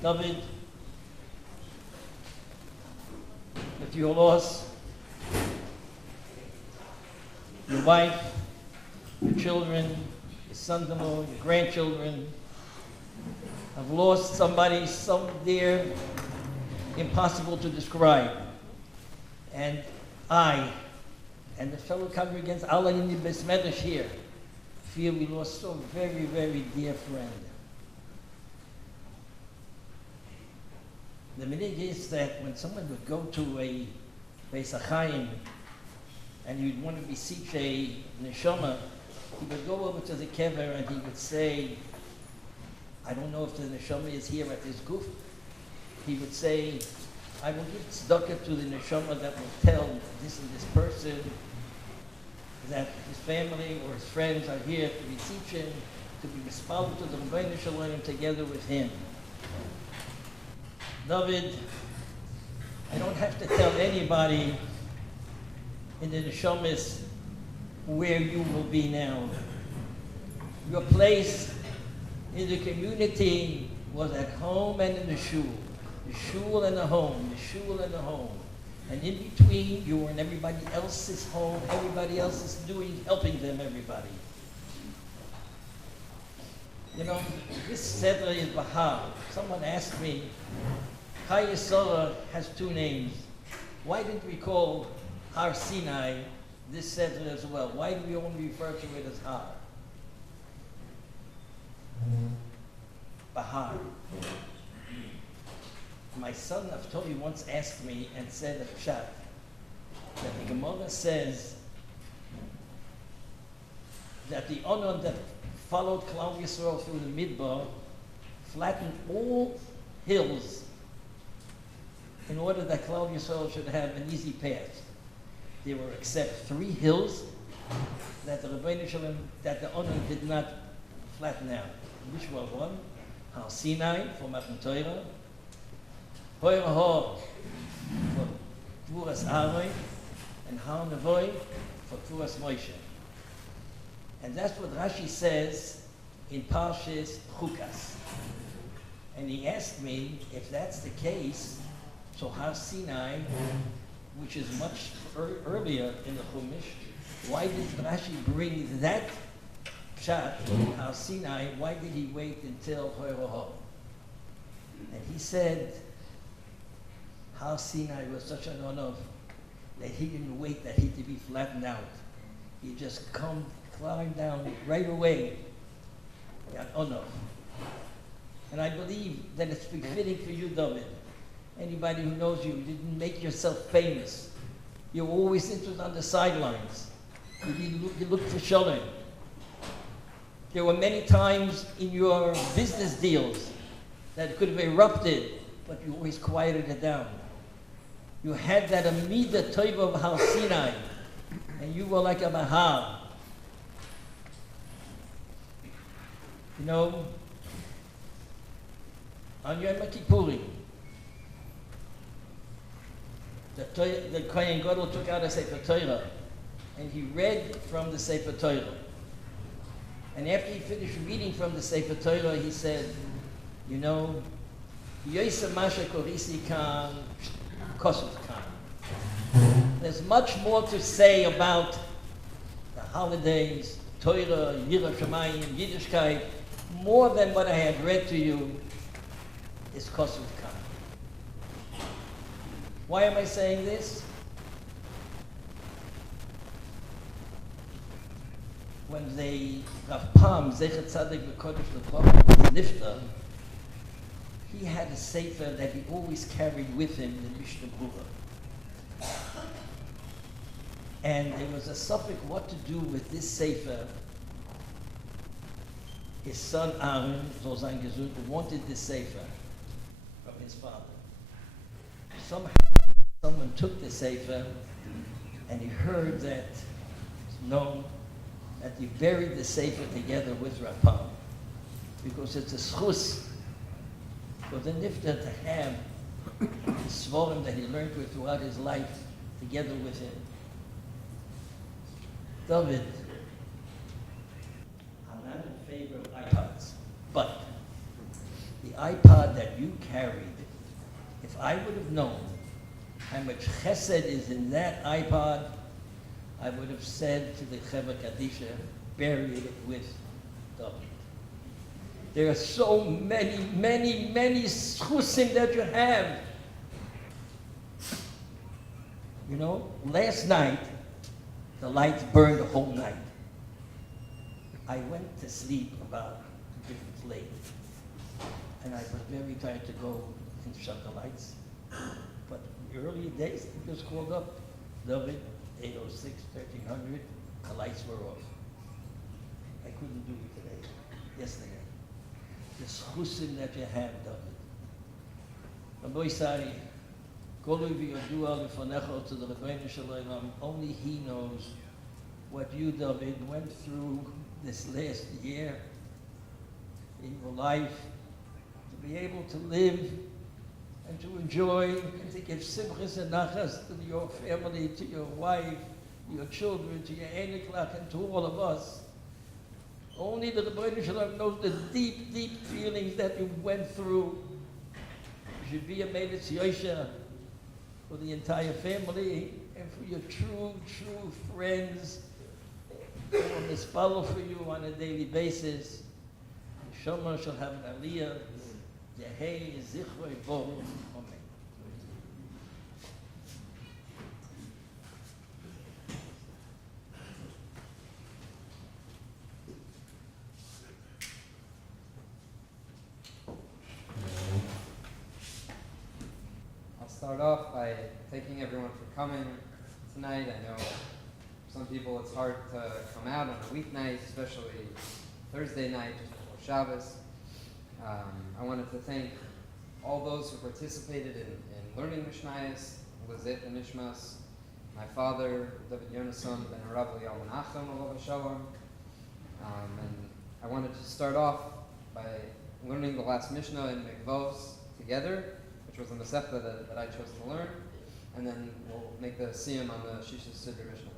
David, with your loss, your wife, your children, your sons-in-law, your grandchildren, have lost somebody so dear, impossible to describe. And I, and the fellow congregants, Allah in the Besmedrash here, feel we lost so very, very dear friend. The minhag is that when someone would go to a Beis HaChaim and you'd want to beseech a neshama, he would go over to the kever and he would say, I don't know if the neshama is here at this guf. He would say, I will give tzedakah to the neshama that will tell this and this person that his family or his friends are here to beseech him, to be responsible to the Rebbeinu Shalom together with him. David, I don't have to tell anybody in the neshamas where you will be now. Your place in the community was at home and in the shul and the home, the shul and the home. And in between, you were in everybody else's home, everybody else is doing, helping them, everybody. You know, this Seder is Bahar. Someone asked me, Har Yisrael has two names. Why didn't we call Har Sinai this Seder as well? Why do we only refer to it as Har? Bahar. My son Naftali once asked me and said a pshat that the Gemara says that the Onon that followed Klal Yisrael through the Midbar flattened all hills in order that Klal Yisrael should have an easy path. There were except 3 hills that the Rebbeinu Shalom, that the Onon did not flatten out. Which were one? Har Sinai for Matan Torah, Hoyer Hor for Kvuras Aaron, and Har Nevoy for Kvuras Moshe. And that's what Rashi says in Parshas Chukas. And he asked me if that's the case, so Har Sinai, which is much earlier in the Chumash, why did Rashi bring that pshat, Har Sinai? Why did he wait until Hoyer Hor? And he said, Har Sinai was such an honor that he didn't wait that he to be flattened out. He just climbed down right away. Yeah, honor. And I believe that it's befitting for you, David. Anybody who knows you didn't make yourself famous. You were always interested on the sidelines. You looked for shalom. There were many times in your business deals that could have erupted, but you always quieted it down. You had that Amida Tova of Har Sinai, and you were like a Bahar. You know, on Yom Kippurim, the Kohen Gadol took out a Sefer Torah, and he read from the Sefer Torah. And after he finished reading from the Sefer Torah, he said, you know, Yosef Masha Korisi Khan, Kosov Khan. There's much more to say about the holidays, Torah, Yirah Shamayim, Yiddishkeit, more than what I had read to you is Kosov Khan. Why am I saying this? When the Rav Pam, Zecher Tzaddik V'Kodesh L'Brach, was nifta, he had a sefer that he always carried with him, the Mishnah Berurah. And there was a suffix what to do with this sefer. His son Aaron, Zolzan Gezut, wanted this sefer from his father. Somehow, someone took the sefer, and he heard that it's known that he buried the sefer together with Rapam, because it's a schus for the nifta to have the svarim that he learned with throughout his life together with him. David, I'm not in favor of iPods, but the iPod that you carried, if I would have known how much chesed is in that iPod, I would have said to the Chevra Kadisha, bury it with David. There are so many, many, many schusim that you have. You know, last night, the lights burned the whole night. I went to sleep about late, and I was very tired to go and shut the lights. But in the early days, I just called up David, 806, 1300, the lights were off. I couldn't do it today, yesterday. The schusim that you have, David. Rabbi Sari, Golu v'yodua l'fanecha to the Rebbeinu Shalom, only he knows what you, David, went through this last year in your life, to be able to live and to enjoy and to give simchas and nachas to your family, to your wife, your children, to your Einiklach, and to all of us. Only the Rebbeinu Shalom knows the deep, deep feelings that you went through. You should be a Meretz Yosha for the entire family and for your true, true friends who will misfollow for you on a daily basis. Shomar shall have an aliyah. Yehei zichrei bo. Amen. I'll start off by thanking everyone for coming tonight. I know for some people it's hard to come out on a weeknight, especially Thursday night just before Shabbos. I wanted to thank all those who participated in learning Mishnayos, Lizit and Nishmas, my father, David Yonason, Ben Harav Eliyahu Menachem, Olav Shalom. And I wanted to start off by learning the last Mishnah in Mikvos together, which was the Masechta that I chose to learn, and then we'll make the Siyum on the Shisha Siddur Mishnah.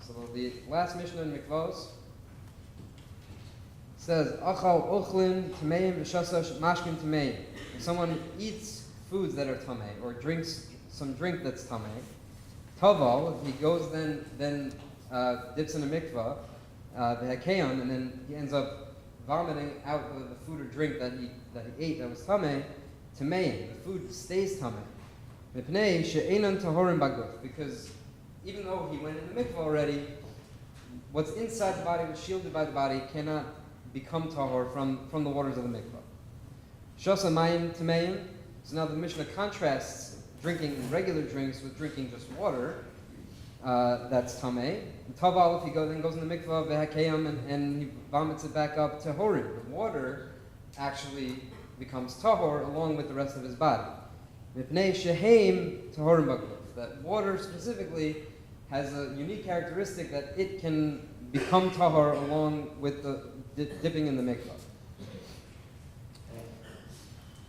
So the last Mishnah in Mikvos says, Achal ochlin tameim v'shasa mashkin tameim. If someone eats foods that are tamei, or drinks some drink that's tamei, taval, if he goes then dips in a mikvah, v'hakeon, and then he ends up vomiting out the food or drink that he ate that was tamei, tameim, the food stays tamei. Mipnei she'enon tahorim baguf, because even though he went in the mikvah already, what's inside the body, what's shielded by the body, cannot become tahor from the waters of the mikvah. Shasa mayim tameim. So now the Mishnah contrasts drinking regular drinks with drinking just water. That's tamei. Taval, if he then goes in the mikvah v'hakeyam and he vomits it back up to horim. The water actually becomes tahor along with the rest of his body. Mipnei sheheim tahorim baguf. That water specifically has a unique characteristic that it can become tahor along with the dipping in the mikvah.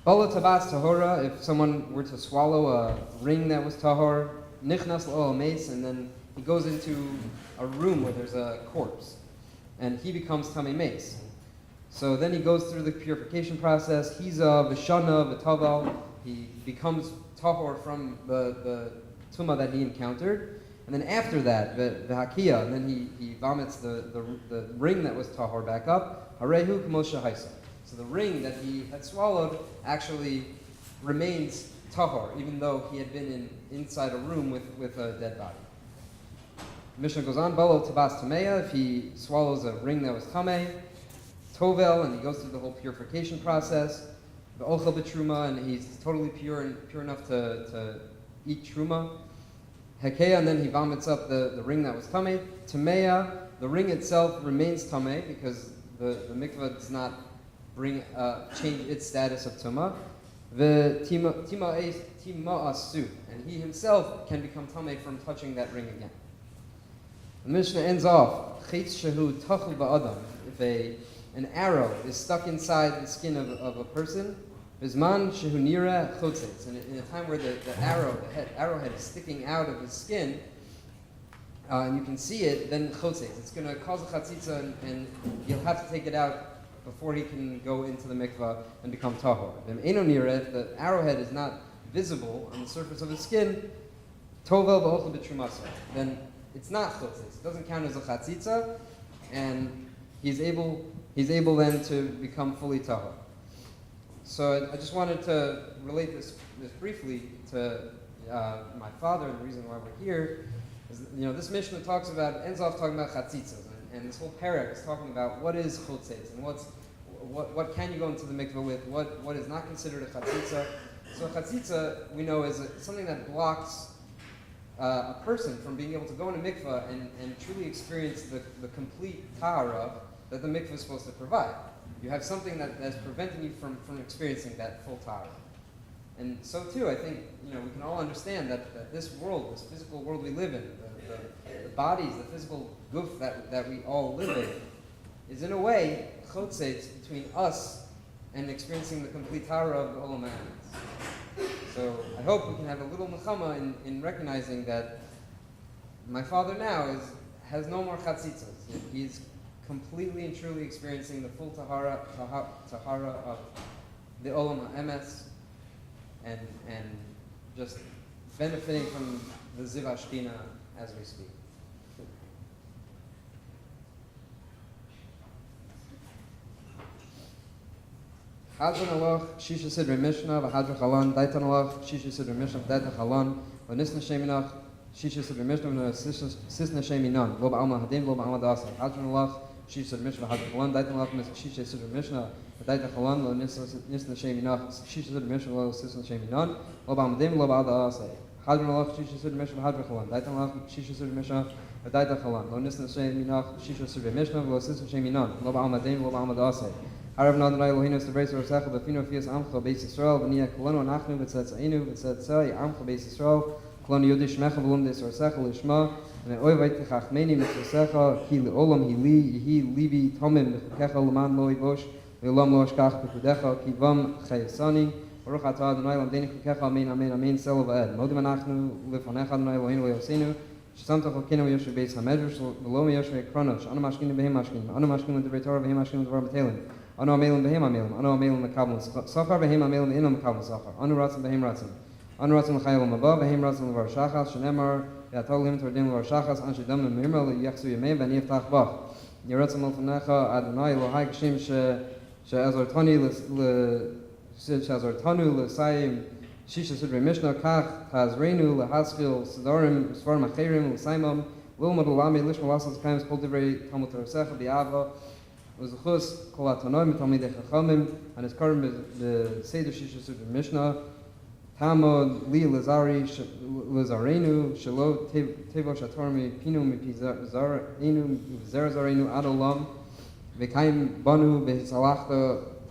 Bala tabas tahora, if someone were to swallow a ring that was tahor, nichnas l'ol mace, and then he goes into a room where there's a corpse, and he becomes tamei mace. So then he goes through the purification process. He's a v'shana v'taval. He becomes tahor from the tumah that he encountered. And then after that, the hakia, and then he vomits the ring that was tahor back up. Harehu k'moshe haisa. So the ring that he had swallowed actually remains tahor, even though he had been inside a room with a dead body. The Mishnah goes on, balo tabas tameya, if he swallows a ring that was tamei, tovel, and he goes through the whole purification process, the ochel b'truma, and he's totally pure enough to eat truma. Hekeya, and then he vomits up the ring that was tamei. Tameya, the ring itself remains tamei because the mikvah does not change its status of tumah. The tima asu, and he himself can become tamei from touching that ring again. The Mishnah ends off, Chitz shehu tachul ba'adam. If an arrow is stuck inside the skin of a person, Bizman shehu nira chotzes, and in a time where the arrowhead is sticking out of his skin, and you can see it, then chotzes. It's going to cause a chatzitza, and you'll have to take it out before he can go into the mikvah and become tahor. If the arrowhead is not visible on the surface of his skin, tovel v'ochel b'trumasa, then it's not chutzitz. It doesn't count as a chatzitza, and he's able then to become fully tahor. So I just wanted to relate this briefly to my father, and the reason why we're here is that, this Mishnah ends off talking about chatzitzas, and this whole parak is talking about what is chutzitz and what can you go into the mikveh with, what is not considered a chatzitza. So chatzitza, we know, is something that blocks a person from being able to go into mikveh and truly experience the complete tahara that the mikveh is supposed to provide. You have something that's preventing you from experiencing that full tahara. And so too, I think, we can all understand that this world, this physical world we live in, the bodies, the physical guf that we all live in, is in a way chotzeit between us and experiencing the complete tahara of the olam ha'emes. So I hope we can have a little mechama in recognizing that my father now has no more chatzitzas. He's completely and truly experiencing the full tahara of the olam ha'emes, and just benefiting from the ziv hashkina as we speak. Hadron alach shisha sidre mishnah v'hadron chalon daitan alach shisha sidre mishnah v'daitan chalon v'nisna sheminach shisha sidre mishnah v'nisna sheminan lo ba'alma hadim lo ba'alma da'asa hadron alach shisha sidre mishnah v'hadron chalon daitan alach shisha sidre mishnah v'daitan chalon lo nisna sheminach shisha sidre mishnah lo sisna sheminan lo ba'alma hadim lo ba'alma da'asa hadron alach shisha sidre mishnah v'hadron chalon daitan alach shisha sidre mishnah v'daitan chalon lo nisna sheminach shisha sidre mishnah lo sisna sheminan lo ba'alma hadim lo ba'alma da'asa Harav Nadonai Eloheinu Stavreis Rosecha B'finu Fias Amcha Beis Yisrael V'niyah Kolonu Anachnu V'tzetzainu V'tzetzai Amcha Beis Yisrael Kolonu Yodi Shmecha V'lum Deis Rosecha L'Shma V'ne'oi V'yitechachmeni Mitzvosecha Ki Le'olam Hili Yehi Libi Tomim V'chukecha L'man Lo Yivosh V'olam Lo Ashkach B'kudecha Ki Vam Chayesani Baruch Atah Adonai Lamdeni Chukecha Amen Amen Amen Selo V'ed Modim Anachnu L'fonecha Adonai Eloheinu L'Yosenu Sh'samtach L'kinu Yoshe Beis HaMedrash V'lo Yoshe Kronosh Anu Mashkinu B'hem Mashkinu Anu Mashkinu D'vrei Torah V'hem Mashkinu D'var B'Telim Anu amelum behem amelum, anu amelum mekabel sachar, behem amelum inam mekabel sachar. Anu ratzim behem ratzim. Anu ratzim l'chayel l'mabah, behem ratzim l'var shachas. Shenemar yatol lim tordim l'var shachas. An shedam l'mirma l'yachsu yemei v'ani yiftach bach. Yiratzim l'fanecha Adonai Elohai k'shem she'azortanu l'sayim shisha sidrei mishnah kach ta'azreinu l'haskil sidarim svarim acherim l'saimam l'ilmad l'lami lishma lasas kaims kol divrei Talmud Torasecha b'Ava Uzchus kol atanoim talmidei chachamim and his current the seder shisha sidrei mishnah Tamod li lazarenu shelo tevo shatormi pinu mipizarenu v'zerazarenu adolam v'kaim banu b'hisalachta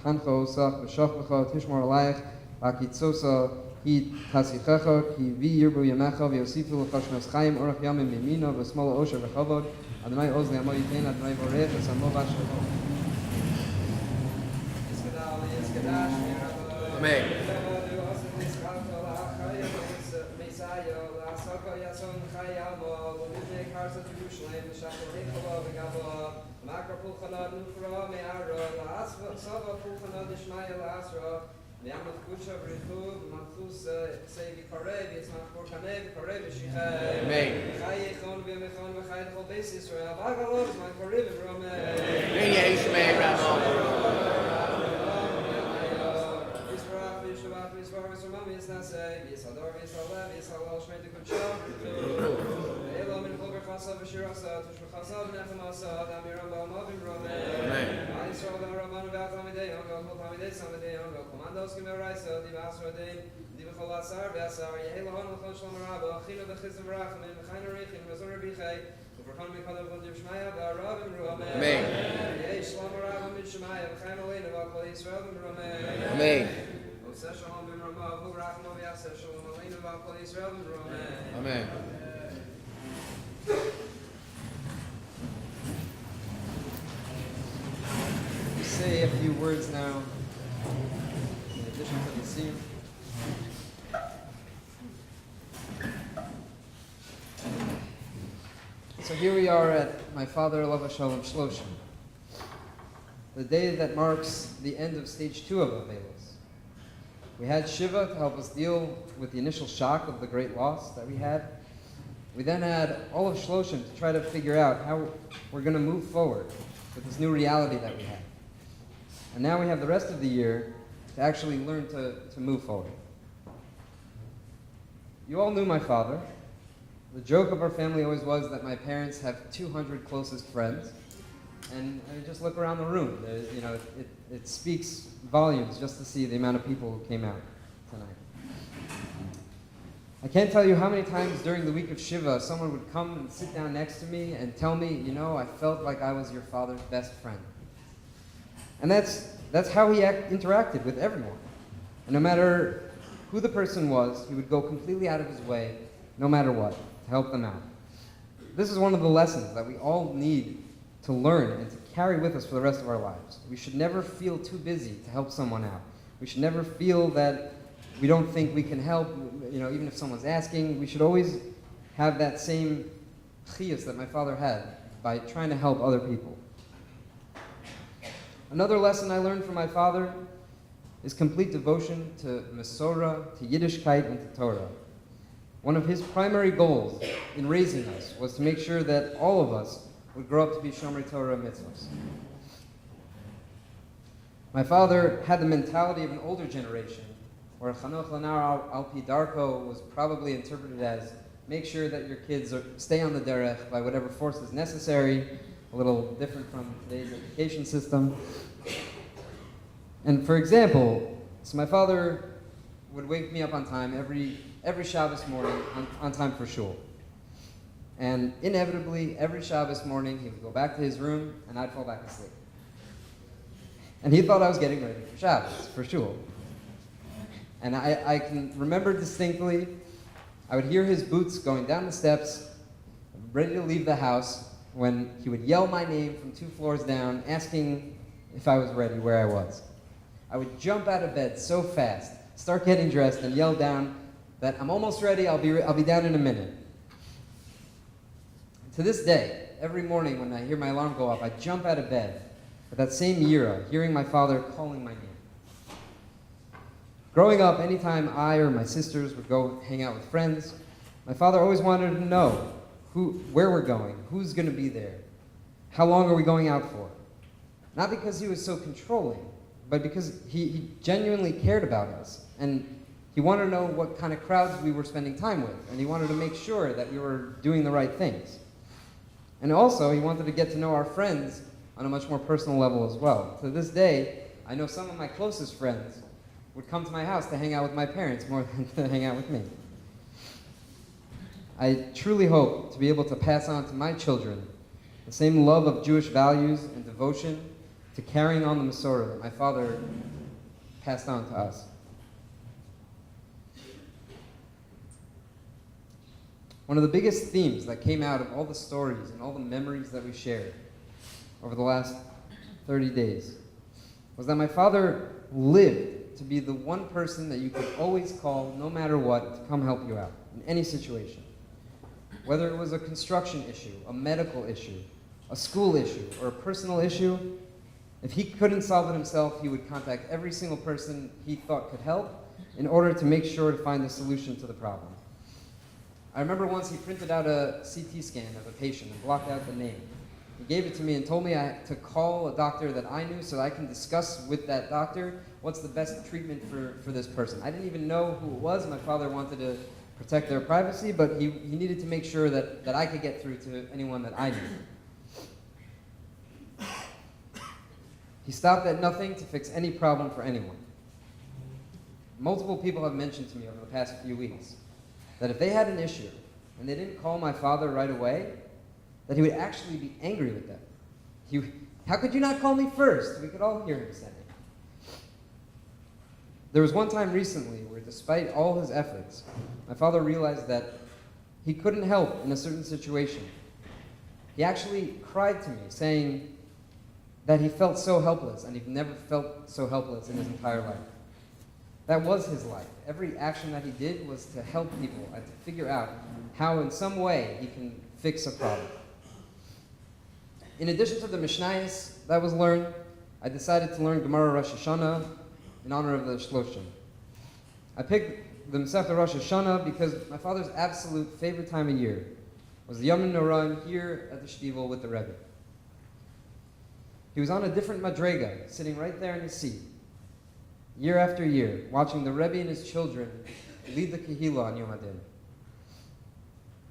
tancho osach v'shachlecha tishmor alayich v'akitzosa hi tasichecha ki vi yirbu yamecha v'yosifu l'chashnos chaim orach yamim mimino v'smola osher v'chavod Adonai oz le'amo yitein Adonai vorech v'samo v'ashlecha Amen. Amen. Amen. We say a few words now, in addition to the scene. So here we are at my father, Alav Shalom Shloshim. the day that marks the end of stage 2 of Avelos. We had Shiva to help us deal with the initial shock of the great loss that we had. We then had all of Shloshim to try to figure out how we're going to move forward with this new reality that we have. And now we have the rest of the year to actually learn to move forward. You all knew my father. The joke of our family always was that my parents have 200 closest friends. And I just look around the room. It speaks volumes just to see the amount of people who came out tonight. I can't tell you how many times during the week of Shiva someone would come and sit down next to me and tell me, I felt like I was your father's best friend. And that's how he interacted with everyone. And no matter who the person was, he would go completely out of his way, no matter what, to help them out. This is one of the lessons that we all need to learn and to carry with us for the rest of our lives. We should never feel too busy to help someone out. We should never feel that we don't think we can help, even if someone's asking. We should always have that same chiyus that my father had by trying to help other people. Another lesson I learned from my father is complete devotion to Masorah, to Yiddishkeit, and to Torah. One of his primary goals in raising us was to make sure that all of us would grow up to be Shomer Torah mitzvahs. My father had the mentality of an older generation, where Chanoch Lanar al Pi Darko was probably interpreted as make sure that your kids stay on the derech by whatever force is necessary, a little different from today's education system. And for example, so my father would wake me up on time every Shabbos morning on time for shul. And inevitably, every Shabbos morning, he would go back to his room, and I'd fall back asleep. And he thought I was getting ready for Shabbos, for shul. And I can remember distinctly, I would hear his boots going down the steps, ready to leave the house, when he would yell my name from 2 floors down, asking if I was ready, where I was. I would jump out of bed so fast, start getting dressed, and yell down that I'm almost ready, I'll be down in a minute. To this day, every morning when I hear my alarm go off, I jump out of bed with that same yira, hearing my father calling my name. Growing up, anytime I or my sisters would go hang out with friends, my father always wanted to know where we're going, who's going to be there, how long are we going out for. Not because he was so controlling, but because he genuinely cared about us. And he wanted to know what kind of crowds we were spending time with. And he wanted to make sure that we were doing the right things. And also, he wanted to get to know our friends on a much more personal level as well. To this day, I know some of my closest friends would come to my house to hang out with my parents more than to hang out with me. I truly hope to be able to pass on to my children the same love of Jewish values and devotion to carrying on the Masorah that my father passed on to us. One of the biggest themes that came out of all the stories and all the memories that we shared over the last 30 days was that my father lived to be the one person that you could always call, no matter what, to come help you out in any situation. Whether it was a construction issue, a medical issue, a school issue, or a personal issue, if he couldn't solve it himself, he would contact every single person he thought could help in order to make sure to find the solution to the problem. I remember once he printed out a CT scan of a patient and blocked out the name. He gave it to me and told me I had to call a doctor that I knew so I can discuss with that doctor what's the best treatment for this person. I didn't even know who it was. My father wanted to protect their privacy, but he needed to make sure that I could get through to anyone that I knew. He stopped at nothing to fix any problem for anyone. Multiple people have mentioned to me over the past few weeks that if they had an issue and they didn't call my father right away, that he would actually be angry with them. How could you not call me first? We could all hear him saying. There was one time recently where, despite all his efforts, my father realized that he couldn't help in a certain situation. He actually cried to me, saying that he felt so helpless, and he'd never felt so helpless in his entire life. That was his life. Every action that he did was to help people and to figure out how, in some way, he can fix a problem. In addition to the Mishnayos that was learned, I decided to learn Gemara Rosh Hashanah in honor of the Shloshim. I picked the Masechta Rosh Hashanah because my father's absolute favorite time of year was the Yom Noraim here at the Shtival with the Rebbe. He was on a different madrega, sitting right there in his seat, year after year, watching the Rebbe and his children lead the Kehillah on Yom Adin.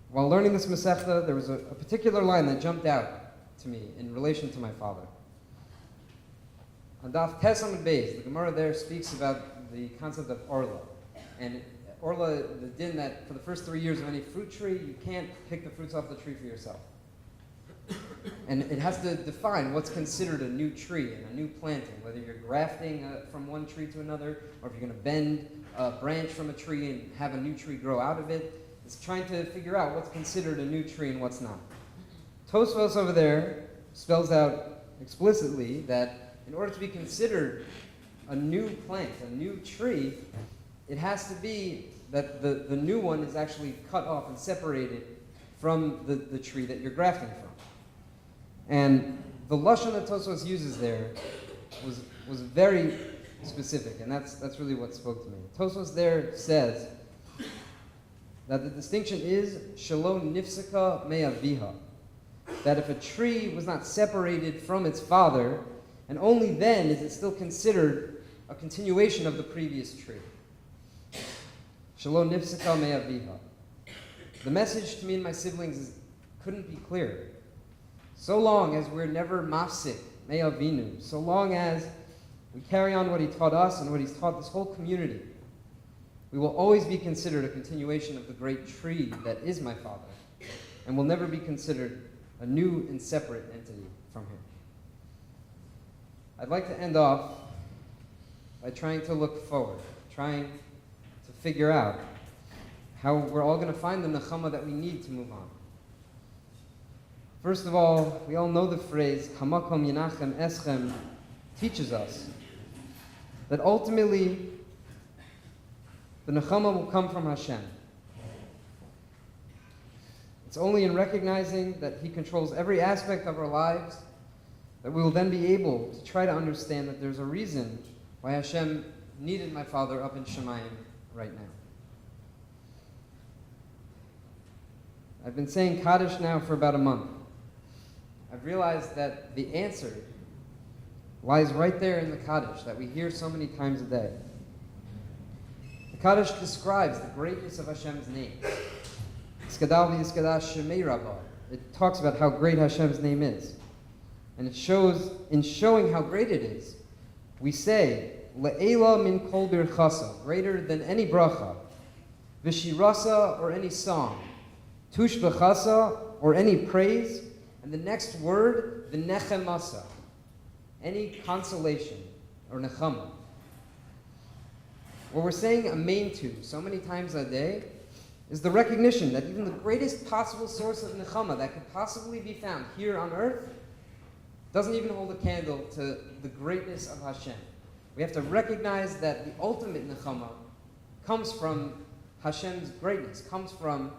While learning this Masechta, there was a particular line that jumped out to me in relation to my father. On Daf Tes Amud Beis, the Gemara there speaks about the concept of Orla. And Orla, the din that for the first 3 years of any fruit tree, you can't pick the fruits off the tree for yourself. And it has to define what's considered a new tree and a new planting, whether you're grafting from one tree to another, or if you're going to bend a branch from a tree and have a new tree grow out of it. It's trying to figure out what's considered a new tree and what's not. Tosfos over there spells out explicitly that in order to be considered a new plant, a new tree, it has to be that the new one is actually cut off and separated from the tree that you're grafting from. And the lashon that Tosfos uses there was very specific, and that's really what spoke to me. Tosfos there says that the distinction is shelo nifsaka me'aviha, that if a tree was not separated from its father, and only then is it still considered a continuation of the previous tree. Shelo nifsaka me'aviha. The message to me and my siblings couldn't be clearer. So long as we're never mafsik, me'avinu, so long as we carry on what he taught us and what he's taught this whole community, we will always be considered a continuation of the great tree that is my father, and will never be considered a new and separate entity from him. I'd like to end off by trying to look forward, trying to figure out how we're all going to find the nechama that we need to move on. First of all, we all know the phrase, Hamakom Yenachem Eschem, teaches us that ultimately the nechama will come from Hashem. It's only in recognizing that he controls every aspect of our lives that we will then be able to try to understand that there's a reason why Hashem needed my father up in Shemayim right now. I've been saying Kaddish now for about a month. I've realized that the answer lies right there in the Kaddish that we hear so many times a day. The Kaddish describes the greatness of Hashem's name. It talks about how great Hashem's name is. And it shows, in showing how great it is, we say, Le'ela min kol birchasa, greater than any bracha, v'shirasa, or any song, tush b'chasa, or any praise, and the next word, v'nechemasa, any consolation, or nechama. What we're saying amen to so many times a day is the recognition that even the greatest possible source of nechama that could possibly be found here on earth doesn't even hold a candle to the greatness of Hashem. We have to recognize that the ultimate nechama comes from Hashem's greatness, comes from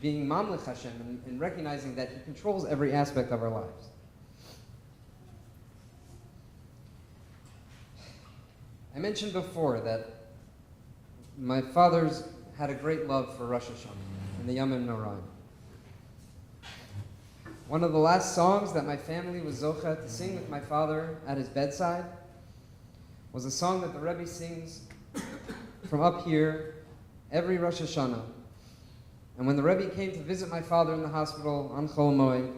being mamlech Hashem and recognizing that he controls every aspect of our lives. I mentioned before that my father's had a great love for Rosh Hashanah and the Yom Noraim. One of the last songs that my family was zocha to sing with my father at his bedside was a song that the Rebbe sings from up here every Rosh Hashanah. And when the Rebbe came to visit my father in the hospital on Chol Moed,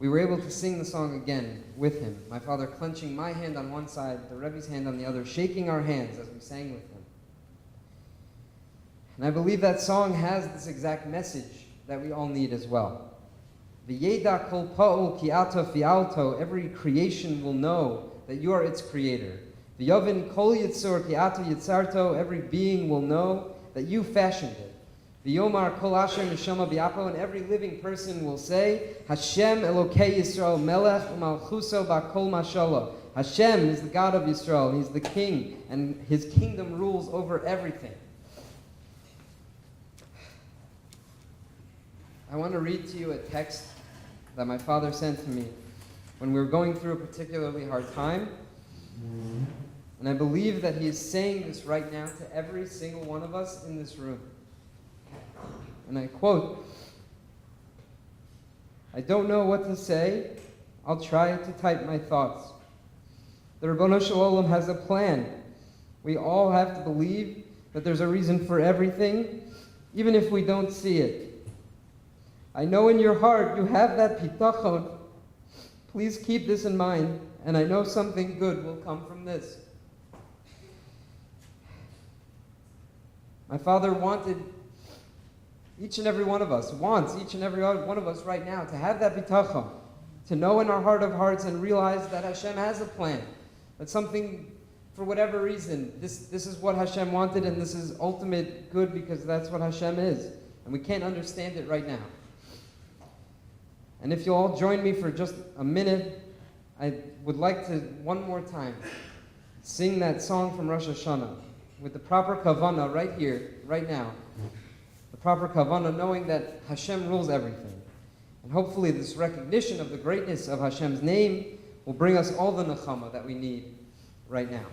we were able to sing the song again with him, my father clenching my hand on one side, the Rebbe's hand on the other, shaking our hands as we sang with him. And I believe that song has this exact message that we all need as well. V'yeda kol pa'ul ki ata fi'alto, every creation will know that you are its creator. V'yavin kol yitzor ki ata yitzarto, every being will know that you fashioned it. V'yomar kol asher neshama bi'apo, and every living person will say, Hashem Elokei Yisrael melech u'malchuso ba'kol mashallah. Hashem is the God of Yisrael, he's the king, and his kingdom rules over everything. I want to read to you a text that my father sent to me when we're going through a particularly hard time. And I believe that he is saying this right now to every single one of us in this room. And I quote, "I don't know what to say. I'll try to type my thoughts. The Ribbono Shel Olam has a plan. We all have to believe that there's a reason for everything, even if we don't see it. I know in your heart you have that pitachon. Please keep this in mind, and I know something good will come from this." My Father wanted each and every one of us, wants each and every one of us right now to have that bitachon, to know in our heart of hearts and realize that Hashem has a plan, that something, for whatever reason, this is what Hashem wanted, and this is ultimate good because that's what Hashem is, and we can't understand it right now. And if you'll all join me for just a minute, I would like to, one more time, sing that song from Rosh Hashanah with the proper kavanah right here, right now. The proper kavanah, knowing that Hashem rules everything. And hopefully this recognition of the greatness of Hashem's name will bring us all the nechama that we need right now.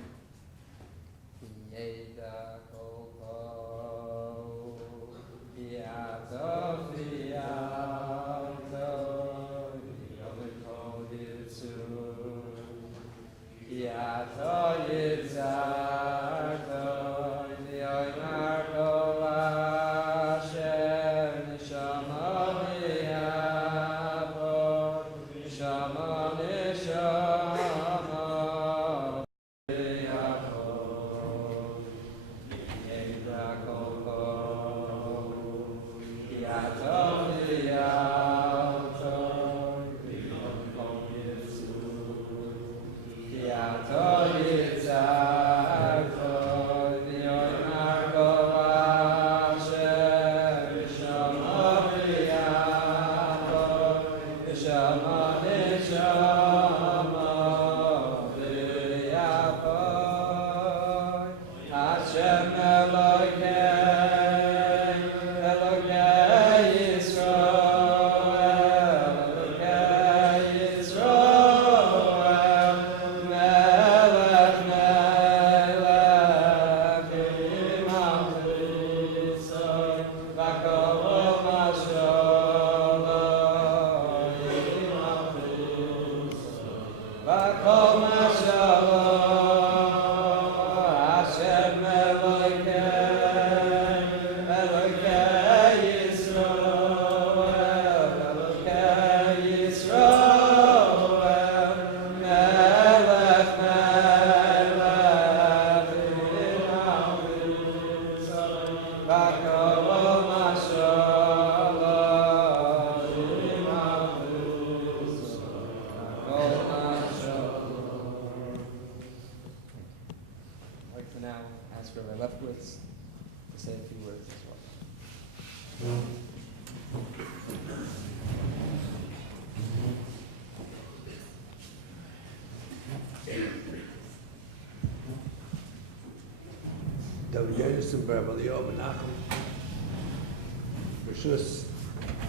Rishus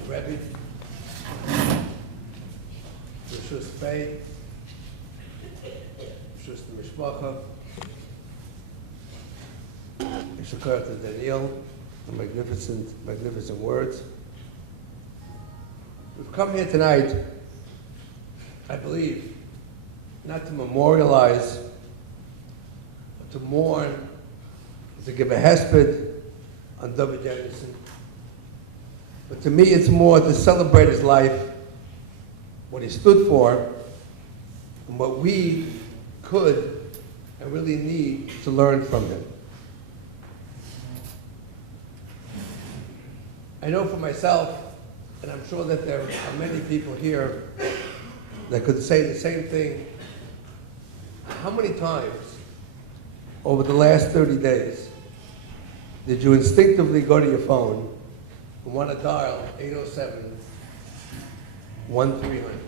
Rebbe, Rishus Pei, Rishus Mishpacha, Yishakar to Daniel, the magnificent words. We've come here tonight, I believe, not to memorialize, but to mourn, to give a hesped on David Jefferson. But to me, it's more to celebrate his life, what he stood for, and what we could and really need to learn from him. I know for myself, and I'm sure that there are many people here that could say the same thing. How many times over the last 30 days did you instinctively go to your phone and want to dial 807-1300?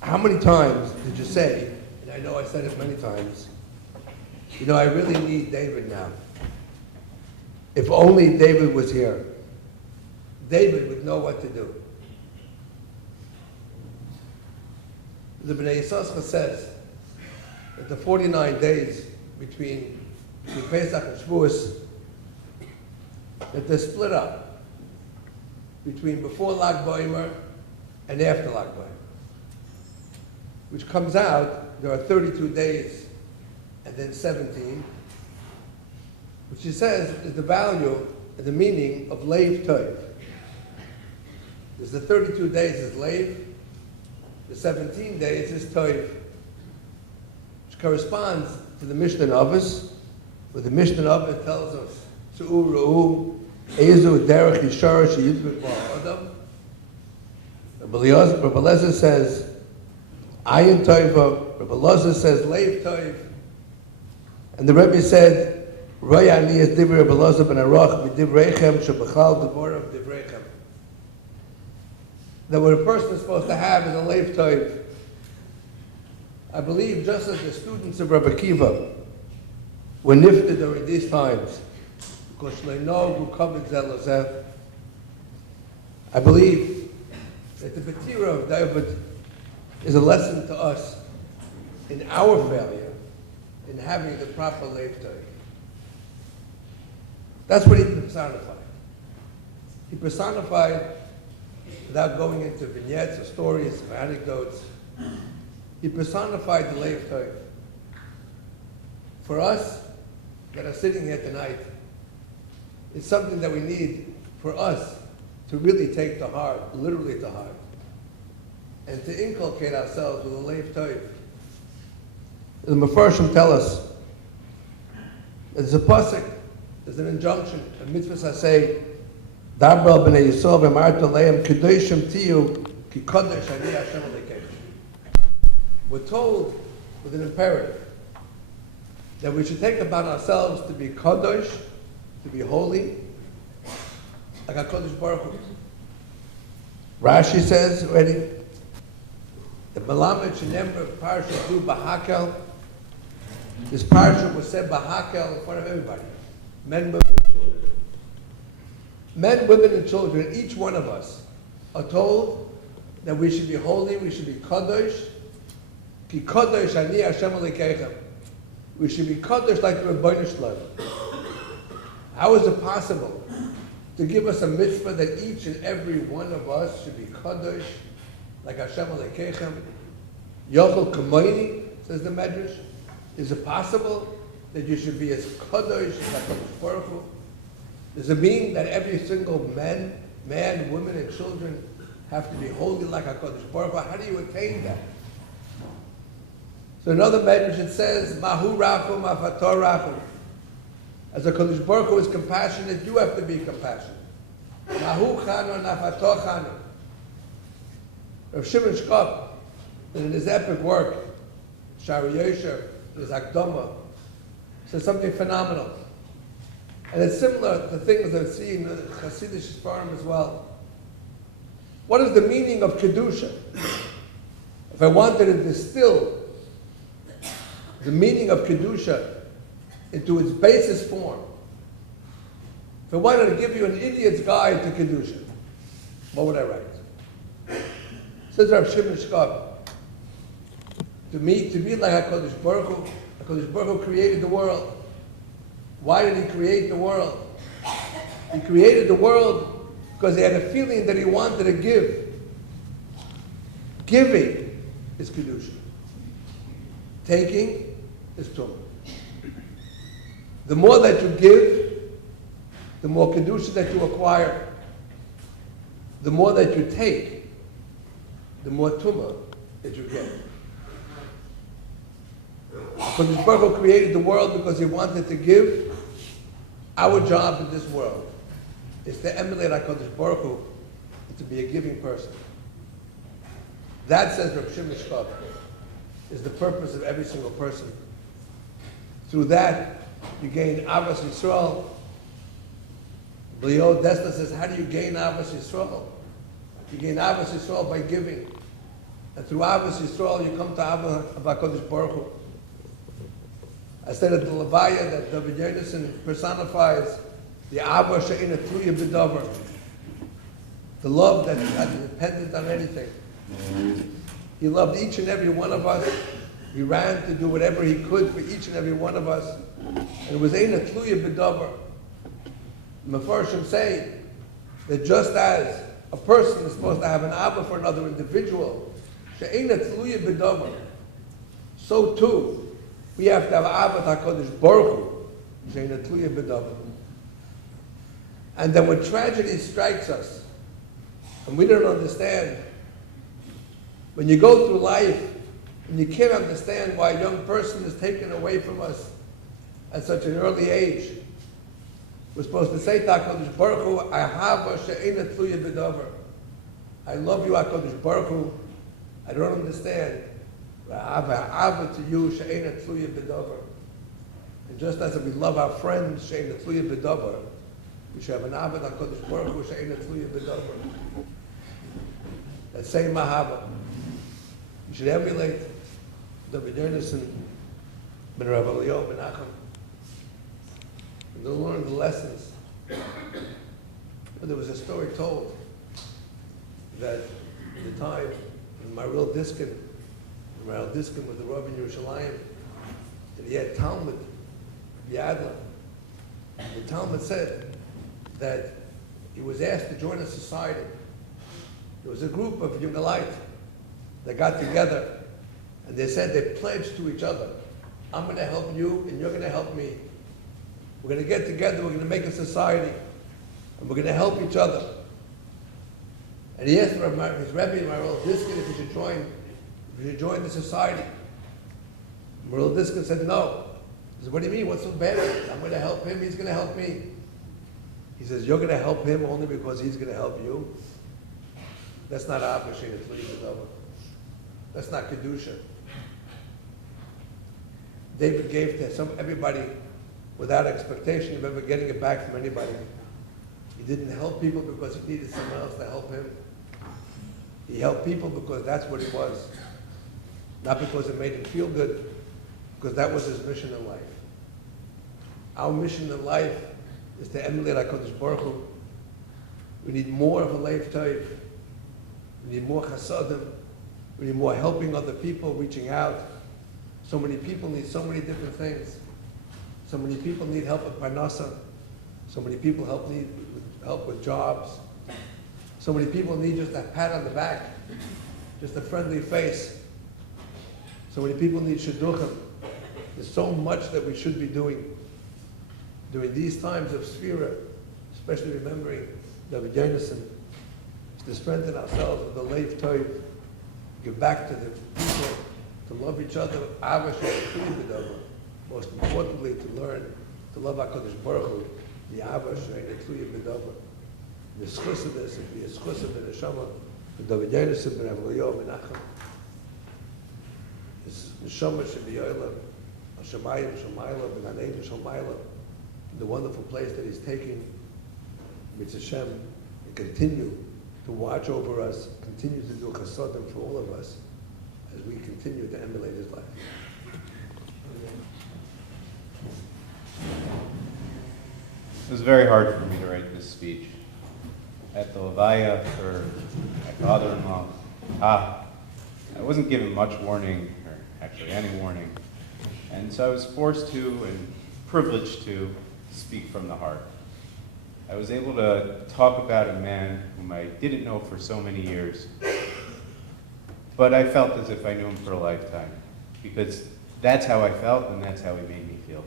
How many times did you say, and I know I said it many times, you know, I really need David now. If only David was here, David would know what to do. The Bnei Yissaschar says that the 49 days between Pesach and Shavuos, that they're split up between before Lag BaOmer and after Lag BaOmer, which comes out, there are 32 days and then 17, which he says is the value and the meaning of Leiv Tov. There's the 32 days is Leiv, the 17 days is Tov, which corresponds to the Mishnah Avos, where the Mishnah Avos tells us, Su'u Ru'u, Ezu Derech Yishar Sheyidbek Ba'adam. Rabbi Eliezer says, Ayin Tova. Rabbi Eliezer says, Leiv Tov. And the Rebbe said, Roy Ani es Divrei Rabbi Eliezer ben Aruch b'Divreichem shebechal Deborah b'Divreichem. That what a person is supposed to have is a Leiv Tov. I believe just as the students of Rabbi Akiva were nifted during these times, because Shleino who covered Zelazeh, I believe that the B'tira of David is a lesson to us in our failure in having the proper Leiv Tov. That's what he personified. He personified, without going into vignettes or stories or anecdotes, he personified the Leiv Tov. For us that are sitting here tonight, it's something that we need for us to really take to heart, literally to heart, and to inculcate ourselves with a Leiv Tov. The Mefarshim tell us that there's a pasuk, there's an injunction, a mitzvah saseh, Dabra b'nei Yisrael v'marta lehem kedoshim tiyu ki kodesh ani Hashem Elokeichem. We're told with an imperative that we should take upon ourselves to be kadosh, to be holy, like HaKadosh Baruch Hu. Rashi says already, the Melamed Shenember Parsha Du Bahakel, this Parsha was said Bahakel in front of everybody. Men, women, and children. Men, women, and children, each one of us, are told that we should be holy, we should be kadosh, ki kadosh ani Hashem Elokeichem. We should be kadosh like the Rebbeinu Shalom. How is it possible to give us a mitzvah that each and every one of us should be kadosh like Hashem Elokeichem? Yochel Kamoini, says the Medrash. Is it possible that you should be as kadosh as HaKadosh Baruch Hu? Does it mean that every single man, woman, and children have to be holy like HaKadosh Baruch Hu? How do you attain that? So another Medrash, it says, Mahu Rachum Afator Rachum. As HaKadosh Baruch Hu is compassionate, you have to be compassionate. Mahu Chanu Afator Chanu. Rav Shimon Shkop, in his epic work, Shari Yosher, his Akdama, says something phenomenal. And it's similar to things that I see in the Hasidic Sfarim as well. What is the meaning of Kedusha? If I wanted to distill the meaning of Kedusha into its basis form, if I wanted to give you an idiot's guide to Kedusha, what would I write? Says Rav Shimon Shkop, to be like HaKadosh Baruch Hu, HaKadosh Baruch Hu created the world. Why did he create the world? He created the world because he had a feeling that he wanted to give. Giving is Kedusha. Taking is Tumah. The more that you give, the more Kedusha that you acquire. The more that you take, the more Tumah that you get. HaKadosh Baruch Hu created the world because he wanted to give. Our job in this world is to emulate HaKadosh Baruch Hu and to be a giving person. That, says Rav Shimon Shkop, is the purpose of every single person. Through that, you gain Avos Yisrael. Leo Desna says, how do you gain Avos Yisrael? You gain Avos Yisrael by giving. And through Avos Yisrael, you come to Avos of HaKadosh Baruch Hu. I said at the Levaya that David Yernison personifies the Ava She'ina Tluya B'Davar, the love that is not dependent on anything. He loved each and every one of us. He ran to do whatever he could for each and every one of us. And it was Eina Tluya B'Davar. Mefarshim say that just as a person is supposed to have an Abba for another individual, She'eina Tluya B'Davar, so too, we have to have Abba HaKadosh Baruch Hu, She'eina Tluya B'Davar. And then when tragedy strikes us, and we don't understand, when you go through life, and you can't understand why a young person is taken away from us at such an early age, we're supposed to say to HaKadosh Baruch Hu, Ahava she'eina tluya b'davar. I love you, HaKadosh Baruch Hu. I don't understand. Ahava to you, she'eina tluya b'davar. And just as we love our friends, she'eina tluya b'davar, we should have an Ahava to HaKadosh Baruch Hu, she'eina tluya b'davar. That same Ahava. You should emulate David Yernison, Ben Rav Eliyahu Menachem, and to learn the lessons. There was a story told that at the time when Maharil Diskin was the Rav in Yerushalayim, and he had Talmud, Yadla. The Talmud said that he was asked to join a society. There was a group of Yugalite that got together, and they said they pledged to each other, I'm going to help you and you're going to help me. We're going to get together, we're going to make a society, and we're going to help each other. And he asked his Rebbe, Maharil Diskin, if he should join the society. Maharil Diskin said no. He said, what do you mean? What's so bad? I'm going to help him, he's going to help me. He says, you're going to help him only because he's going to help you? That's not Abba She'eina Tluya B'Davar. That's not Kedusha. David gave to everybody without expectation of ever getting it back from anybody. He didn't help people because he needed someone else to help him. He helped people because that's what he was. Not because it made him feel good, because that was his mission in life. Our mission in life is to emulate HaKadosh Baruch Hu. We need more of a Leif Tov. We need more chasadim. We need more helping other people, reaching out. So many people need so many different things. So many people need help with parnasa. So many people need help with jobs. So many people need just a pat on the back, just a friendly face. So many people need shidduchim. There's so much that we should be doing during these times of sphira, especially remembering David Yernison, to strengthen ourselves with the Leif Tov, give back to the people, to love each other, most importantly, to learn to love HaKadosh Baruch Hu, the Ava She'eina Tluya B'Davar. The schus of this, and be a schus of the neshama, the David Yernison, Ben Rav Eliyahu Menachem. This neshama should be Yoel, Hashemayim Shomayla, Ben Haneinu Shomayla, the wonderful place that He's taking Mitzvah Hashem, and continue to watch over us, continue to do chasadim for all of us as we continue to emulate His life. It was very hard for me to write this speech. At the Levaya for my father-in-law, I wasn't given much warning, or actually any warning, and so I was forced to and privileged to speak from the heart. I was able to talk about a man whom I didn't know for so many years, but I felt as if I knew him for a lifetime, because that's how I felt and that's how he made me feel.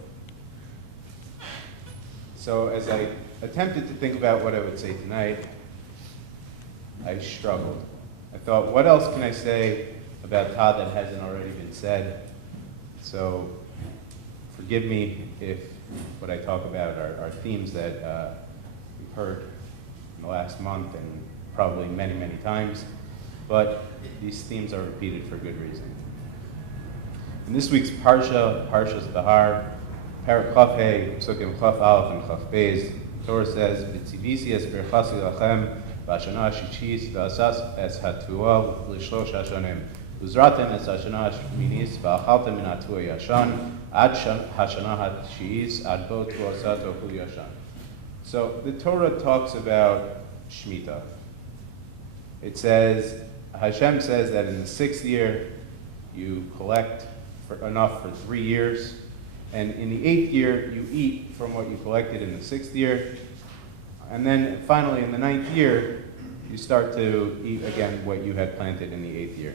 So as I attempted to think about what I would say tonight, I struggled. I thought, what else can I say about Todd that hasn't already been said? So forgive me if what I talk about are themes that we've heard in the last month and probably many, many times, but these themes are repeated for good reason. In this week's Parsha, Parshas Bahar, Parak Chaf Hey, Psukim Chaf Aleph and Chaf Beis, the Torah says, "V'tzivisi es birchasi lachem v'ashana hashishis v'asas es hatuah l'shlosh hashanim uzratem es hashana hashminis v'achaltem min hatuah yashan ad hashana hashiis ad bo tuasat ohu yashan." So the Torah talks about Shemitah. It says Hashem says that in the 6th year, you collect enough for 3 years, and in the 8th year, you eat from what you collected in the 6th year, and then finally in the 9th year, you start to eat again what you had planted in the 8th year.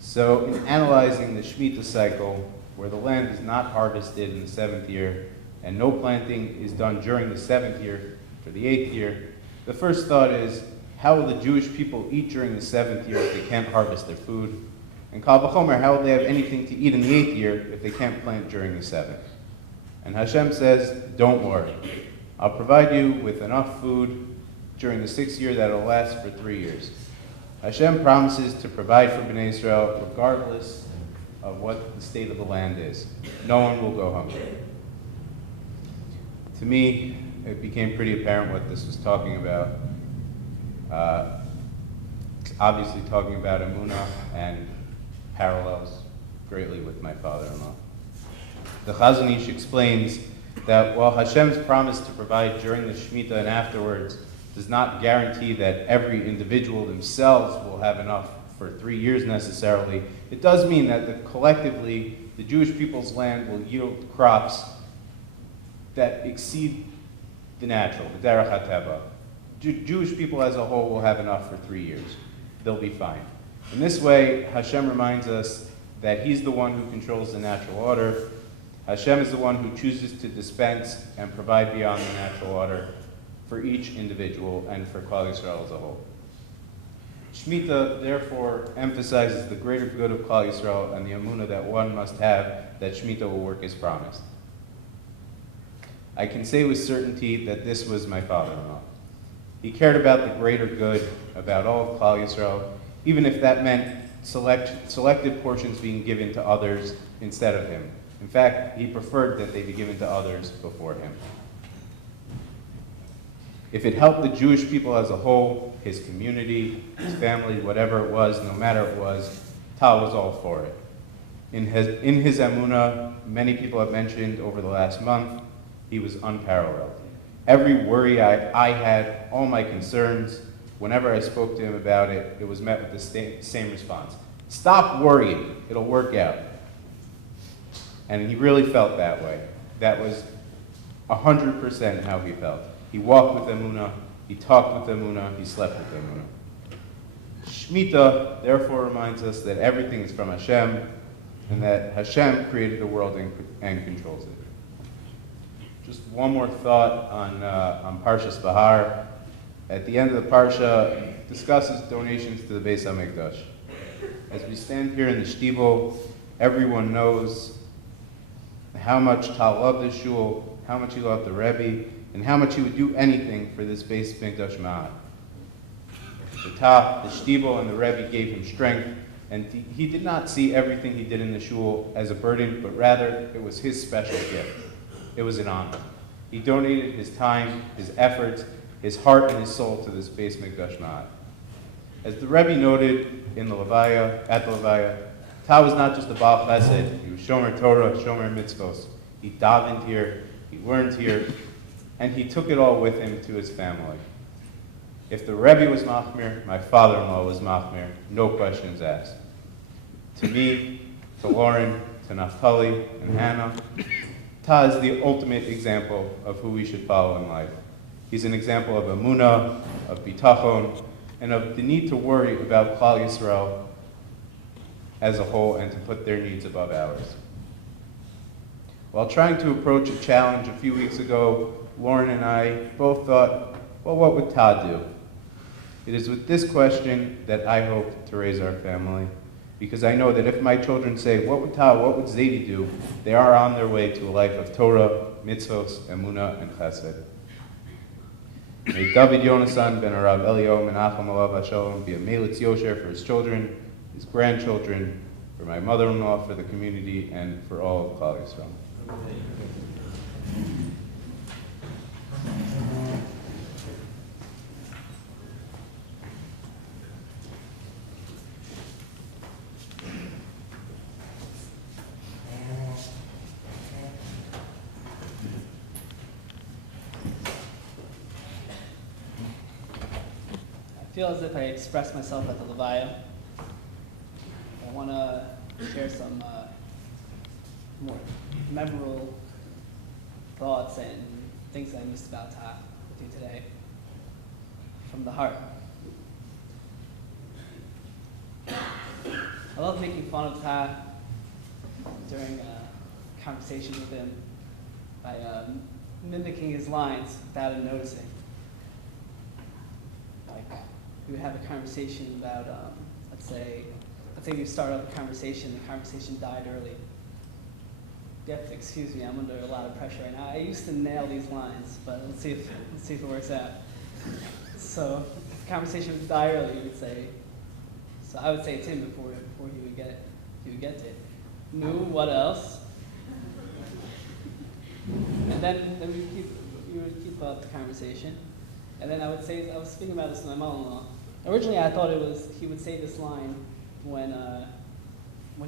So in analyzing the Shemitah cycle, where the land is not harvested in the 7th year, and no planting is done during the 7th year for the 8th year, the first thought is, how will the Jewish people eat during the 7th year if they can't harvest their food? And Kal V'chomer, how will they have anything to eat in the 8th year if they can't plant during the 7th? And Hashem says, don't worry. I'll provide you with enough food during the 6th year that will last for 3 years. Hashem promises to provide for Bnei Israel regardless of what the state of the land is. No one will go hungry. To me, it became pretty apparent what this was talking about. Obviously talking about Emunah and parallels greatly with my father-in-law. The Chazon Ish explains that while Hashem's promise to provide during the Shemitah and afterwards does not guarantee that every individual themselves will have enough for 3 years necessarily, it does mean that collectively the Jewish people's land will yield crops that exceed the natural, the derech hateva. Jewish people as a whole will have enough for 3 years. They'll be fine. In this way, Hashem reminds us that He's the one who controls the natural order. Hashem is the one who chooses to dispense and provide beyond the natural order for each individual and for Klal Yisrael as a whole. Shemitah, therefore, emphasizes the greater good of Klal Yisrael and the emunah that one must have that Shemitah will work as promised. I can say with certainty that this was my father-in-law. He cared about the greater good, about all of Klal Yisrael, even if that meant selected portions being given to others instead of him. In fact, he preferred that they be given to others before him. If it helped the Jewish people as a whole, his community, his family, whatever it was, no matter it was, Tal was all for it. In his emunah, many people have mentioned over the last month, he was unparalleled. Every worry I had, all my concerns, whenever I spoke to him about it, it was met with the same response. Stop worrying, it'll work out. And he really felt that way. That was 100% how he felt. He walked with emunah, he talked with emunah, he slept with emunah. Shemitah therefore reminds us that everything is from Hashem, and that Hashem created the world and controls it. Just one more thought on Parshas Bahar. At the end of the Parsha, it discusses donations to the Beis HaMikdash. As we stand here in the shtibel, everyone knows how much Tal loved the shul, how much he loved the Rebbe, and how much he would do anything for this Beis HaMikdash ma'at. The Tal, the shtibel, and the Rebbe gave him strength, and he did not see everything he did in the shul as a burden, but rather it was his special gift. It was an honor. He donated his time, his efforts, his heart, and his soul to this Beis HaMikdash ma'at. As the Rebbe noted in the Levaya, at the Levaya, Tal was not just a Baal Chesed. He was Shomer Torah, Shomer Mitzvos. He davened here, he learned here, and he took it all with him to his family. If the Rebbe was Machmir, my father-in-law was Machmir, no questions asked. To me, to Lauren, to Naftali, and Hannah, Ta is the ultimate example of who we should follow in life. He's an example of emunah, of bitachon, and of the need to worry about Klal Yisrael as a whole and to put their needs above ours. While trying to approach a challenge a few weeks ago, Lauren and I both thought, well, what would Ta do? It is with this question that I hope to raise our family, because I know that if my children say, what would Ta, what would Zadie do, they are on their way to a life of Torah, mitzvos, emunah, and chesed. May David Yonasan ben Arav Elio Menachem Alav Hashalom be a Melitz Yosher for his children, his grandchildren, for my mother-in-law, for the community, and for all of Klal Yisrael. feel as if I expressed myself at the Levaya. I want to share some more memorable thoughts and things I missed about Ta with you today from the heart. I love making fun of Ta during conversations with him by mimicking his lines without him noticing. Like, we would have a conversation about, let's say we start up a conversation, the conversation died early. You have to excuse me, I'm under a lot of pressure right now. I used to nail these lines, but let's see if it works out. So, if the conversation would die early, you would say, so I would say it to him before he would get to it. Nu, what else? And then we would keep up the conversation. And then I was speaking about this to my mother-in-law. Originally I thought he would say this line when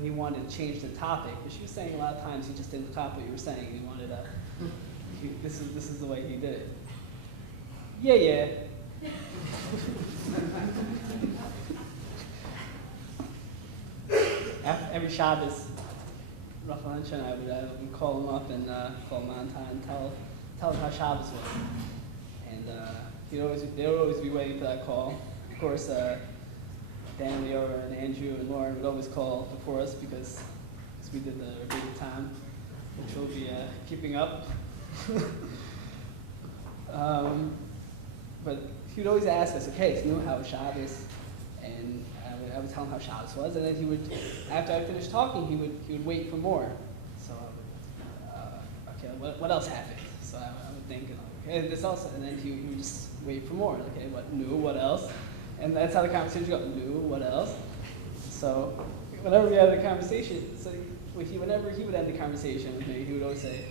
he wanted to change the topic, but she was saying a lot of times he just didn't cop what you were saying. He wanted this is the way he did it. Yeah. Every Shabbos, Rachel and I would call him up and call him on time and tell him how Shabbos was. And they would always be waiting for that call. Of course, Dan, Leora, and Andrew and Lauren would always call before us because we did the repeated time, which we'll be keeping up. But he would always ask us, okay, so how was Shabbos? And I would tell him how Shabbos was, and then he would, after I finished talking, he would wait for more. So okay, what else happened? So I would think, okay, this else, and then he would just wait for more. Okay, what else? And that's how the conversation would go. What else? So whenever we had a conversation, whenever he would end the conversation with me, he would always say,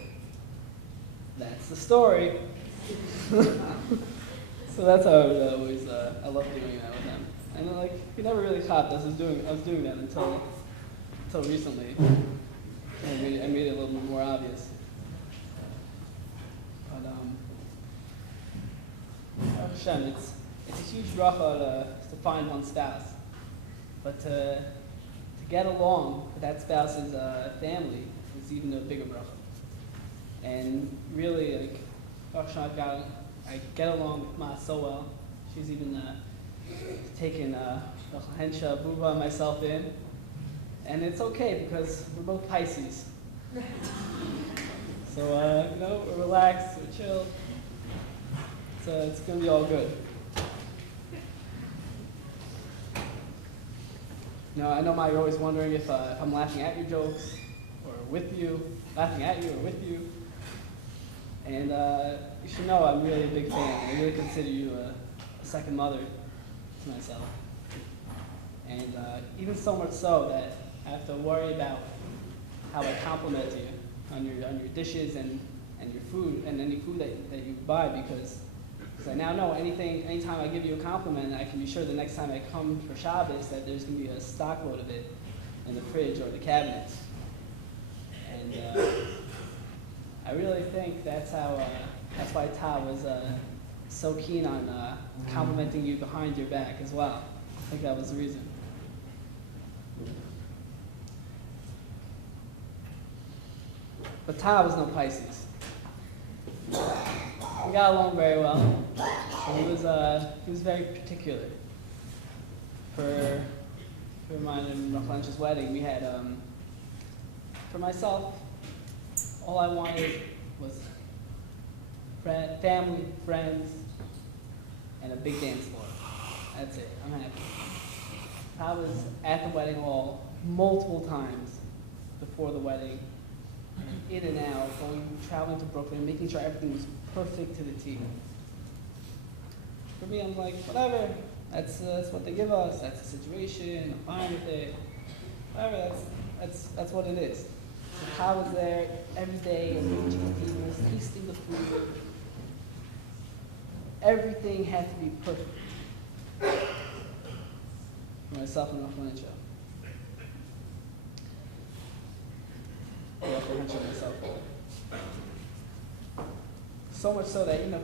"That's the story." So that's how I would always. I love doing that with him. And he never really caught I was doing that until recently. I made it a little bit more obvious. But Hashem, it's a huge bracha to find one spouse, but to get along with that spouse's family is even a bigger bracha. And really, Hashem, I get along with Ma so well. She's even taken Hensha, Buba, and myself in. And it's okay because we're both Pisces. So, we're relaxed, we're chill. So it's going to be all good. I know you're always wondering if I'm laughing at your jokes or with you, laughing at you or with you. And you should know I'm really a big fan. I really consider you a second mother to myself. And even so much so that I have to worry about how I compliment you on your dishes and your food and any food that you buy because I now know anytime I give you a compliment, I can be sure the next time I come for Shabbos that there's going to be a stockload of it in the fridge or the cabinets. And I really think that's why Ta was so keen on complimenting you behind your back as well. I think that was the reason. But Ta was no Pisces. We got along very well. He was very particular. For mine and Rachel's wedding, we had for myself, all I wanted was family, friends, and a big dance floor. That's it. I'm happy. I was at the wedding hall multiple times before the wedding, in and out, traveling to Brooklyn, making sure everything was perfect to the T. For me, I'm like, whatever. That's what they give us. That's the situation. I'm fine with it. Whatever. That's what it is. So I was there every day, arranging the tables, tasting the food. Everything had to be perfect for myself and Rachel. Myself. So much so that even a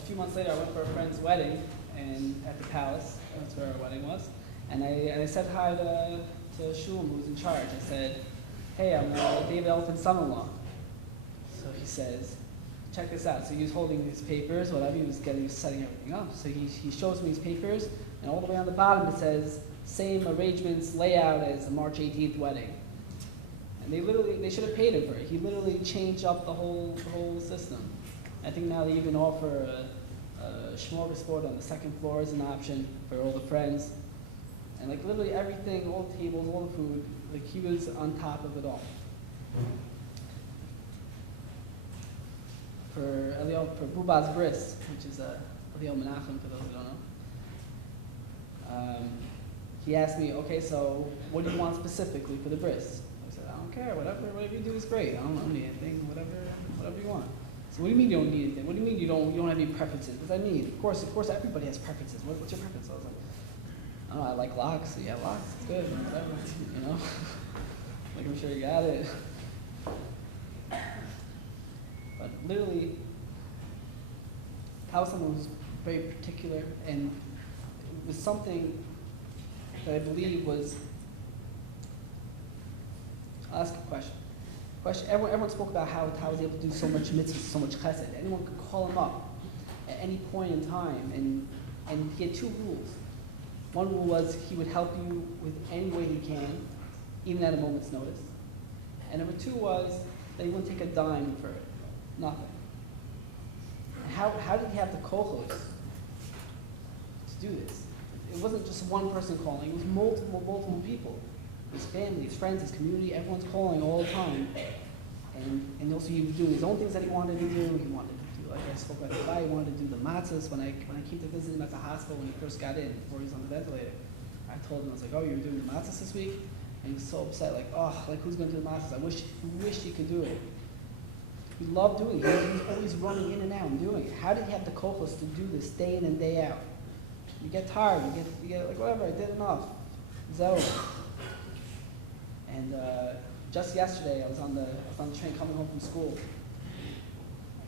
few months later, I went for a friend's wedding, and at the palace. That's where our wedding was. And I said hi to Shloshim, who was in charge. I said, hey, I'm David Elefant's son-in-law. So he says, check this out. So he was holding these papers, whatever, he was setting everything up. So he shows me his papers, and all the way on the bottom it says, same arrangements, layout as the March 18th wedding. And they should have paid him for it. He literally changed up the whole system. I think now they even offer a smorgasbord on the second floor as an option for all the friends. And like literally everything, all the tables, all the food, like he was on top of it all. For Buba's bris, which is Eliel Menachem, for those who don't know. He asked me, okay, so what do you want specifically for the bris? I said, I don't care, whatever you do is great. I don't need anything, whatever you want. So what do you mean you don't need anything? What do you mean you don't have any preferences? Because I mean, of course everybody has preferences. What's your preference? I was like, I don't know, I like locks. So yeah, locks, it's good, whatever, you know? Like I'm sure you got it. But literally, how someone was very particular, and it was something that I believe was, I'll ask a question. Everyone spoke about how Tao was able to do so much mitzvah, so much chesed. Anyone could call him up at any point in time, and he had two rules. One rule was he would help you with any way he can, even at a moment's notice. And number two was that he wouldn't take a dime for it, nothing. How did he have the kochos to do this? It wasn't just one person calling, it was multiple people. His family, his friends, his community, everyone's calling all the time. And also he was doing his own things that he wanted to do. He wanted to do, like I spoke about the guy, he wanted to do the matzahs. When I came to visit him at the hospital when he first got in, before he was on the ventilator, I told him, I was like, oh, you were doing the matzahs this week? And he was so upset, like, oh, like who's gonna do the matzahs? I wish he could do it. He loved doing it. He was always running in and out and doing it. How did he have the kochos to do this day in and day out? You get tired, you get like, whatever, I did enough. It's over. And just yesterday, I was on the train coming home from school,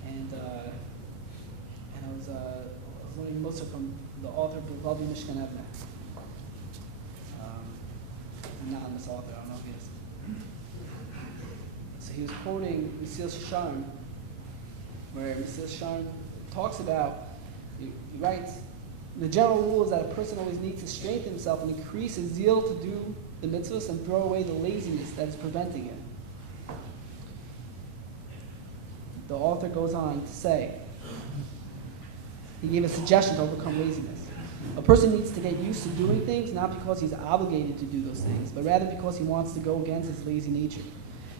and I was learning Musar from the author Bavli Mishkan Evner. Anonymous author, I don't know if he is. So he was quoting Mesil Shloshim, where Mesil Shloshim talks about, he writes, the general rule is that a person always needs to strengthen himself and increase his zeal to do the mitzvahs and throw away the laziness that is preventing it. The author goes on to say, he gave a suggestion to overcome laziness. A person needs to get used to doing things not because he's obligated to do those things, but rather because he wants to go against his lazy nature.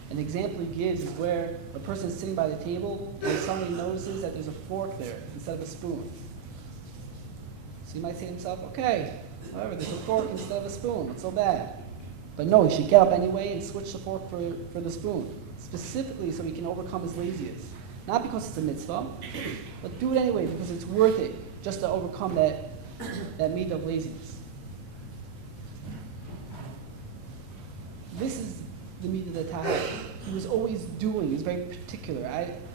An example he gives is where a person is sitting by the table and suddenly notices that there's a fork there instead of a spoon. So he might say to himself, okay, whatever, there's a fork instead of a spoon, what's so bad? But no, he should get up anyway and switch the fork for the spoon, specifically so he can overcome his laziness. Not because it's a mitzvah, but do it anyway because it's worth it just to overcome that midah of laziness. This is the midah that Taha, he was always doing. He was very particular.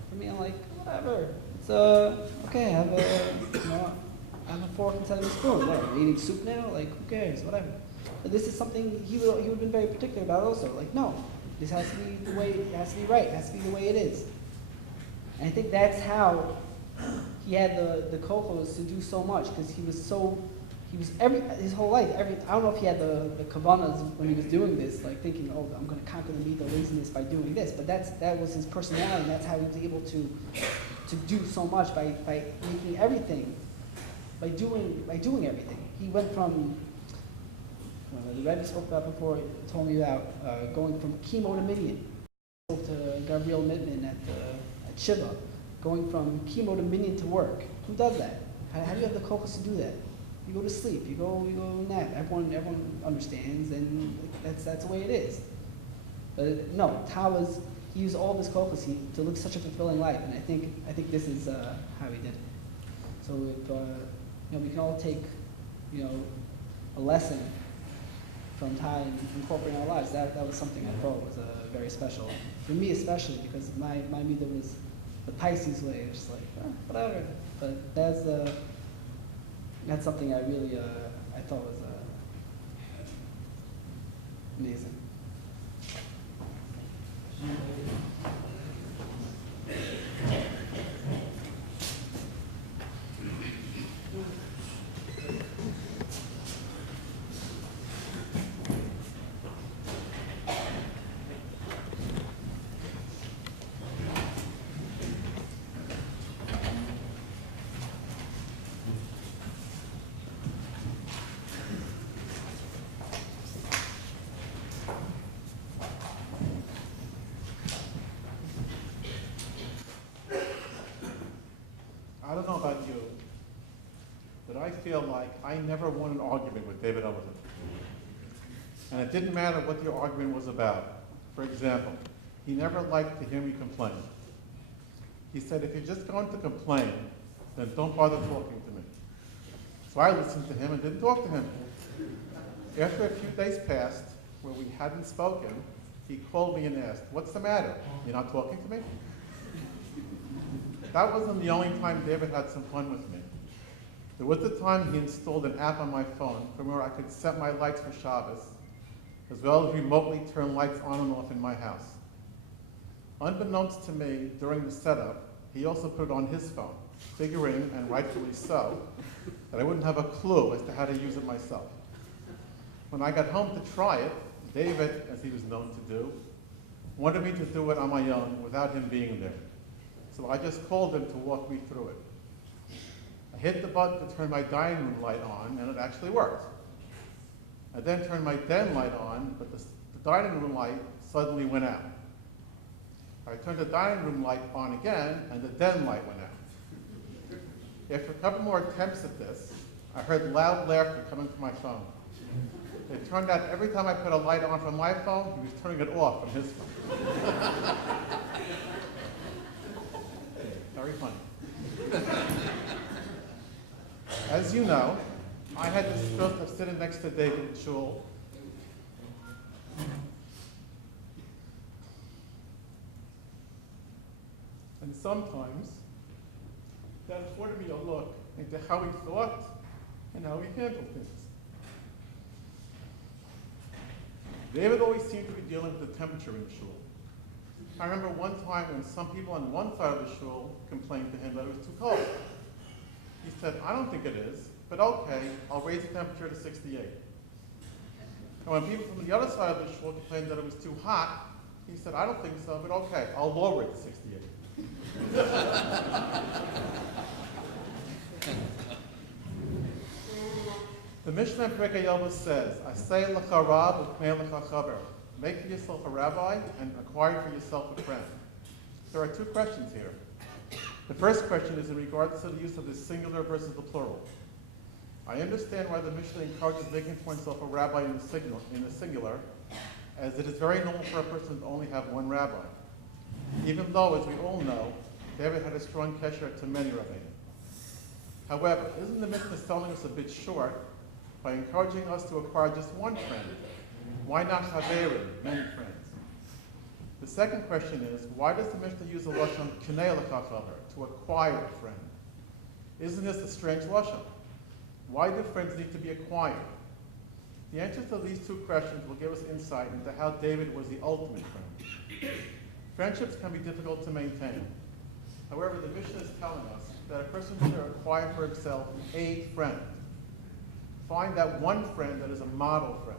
For me, I'm like, whatever. It's okay. I have a fork instead of a spoon. Whatever. I'm eating soup now. Like, who cares? Whatever. But this is something he would have been very particular about also. Like, no, this has to be the way. It has to be right. It has to be the way it is. And I think that's how he had the kochos to do so much, because his whole life, I don't know if he had the kavanas when he was doing this, like thinking, oh, I'm going to conquer the midah of laziness by doing this, but that was his personality, and that's how he was able to do so much by making everything, by doing everything. He went from, the Rebbe spoke about before, told me about going from chemo to minyan. He spoke to Gabriel Mittman at Shiva, going from chemo to minyan to work. Who does that? How do you have the kochos to do that? You go to sleep, you go nap. Everyone understands, and that's the way it is. But no, he used all of his kochos to live such a fulfilling life, and I think this is how he did it. So if we can all take a lesson from Tai and incorporate in our lives, that was something I thought was very special for me, especially because my midah was the Pisces way. It's just like whatever. But That's something I really, I thought was amazing. I don't know about you, but I feel like I never won an argument with David Elefant. And it didn't matter what the argument was about. For example, he never liked to hear me complain. He said, if you're just going to complain, then don't bother talking to me. So I listened to him and didn't talk to him. After a few days passed, where we hadn't spoken, he called me and asked, what's the matter? You're not talking to me? That wasn't the only time David had some fun with me. There was the time he installed an app on my phone from where I could set my lights for Shabbos, as well as remotely turn lights on and off in my house. Unbeknownst to me, during the setup, he also put it on his phone, figuring, and rightfully so, that I wouldn't have a clue as to how to use it myself. When I got home to try it, David, as he was known to do, wanted me to do it on my own without him being there. So I just called him to walk me through it. I hit the button to turn my dining room light on, and it actually worked. I then turned my den light on, but the dining room light suddenly went out. I turned the dining room light on again, and the den light went out. After a couple more attempts at this, I heard loud laughter coming from my phone. It turned out every time I put a light on from my phone, he was turning it off from his phone. Very funny. As you know, I had the strength of sitting next to David in shul. And sometimes that afforded me a look into how he thought and how he handled things. David always seemed to be dealing with the temperature in shul. I remember one time when some people on one side of the shul complained to him that it was too cold. He said, I don't think it is, but okay, I'll raise the temperature to 68. And when people from the other side of the shul complained that it was too hot, he said, I don't think so, but okay, I'll lower it to 68. The Mishnah in Pirkei Avos says, "Asay lecha rab u'knei lecha chaver." Make for yourself a rabbi and acquire for yourself a friend. There are two questions here. The first question is in regards to the use of the singular versus the plural. I understand why the Mishnah encourages making for oneself a rabbi in the singular, as it is very normal for a person to only have one rabbi. Even though, as we all know, David had a strong kesher to many rabbis. However, isn't the Mishnah selling us a bit short by encouraging us to acquire just one friend? Why not haverim, many friends? The second question is, why does the Mishnah use the lashon knei lecha chaver, to acquire a friend? Isn't this a strange lashon? Why do friends need to be acquired? The answer to these two questions will give us insight into how David was the ultimate friend. Friendships can be difficult to maintain. However, the Mishnah is telling us that a person should acquire for himself a friend. Find that one friend that is a model friend.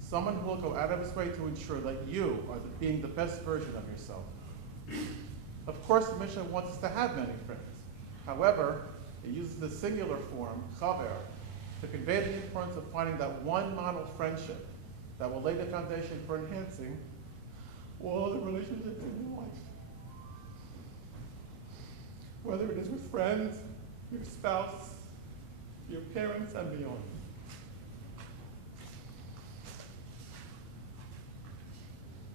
Someone who will go out of his way to ensure that you are being the best version of yourself. Of course, the Mishnah wants us to have many friends. However, it uses the singular form, chaver, to convey the importance of finding that one model friendship that will lay the foundation for enhancing all the relationships in your life. Whether it is with friends, your spouse, your parents, and beyond.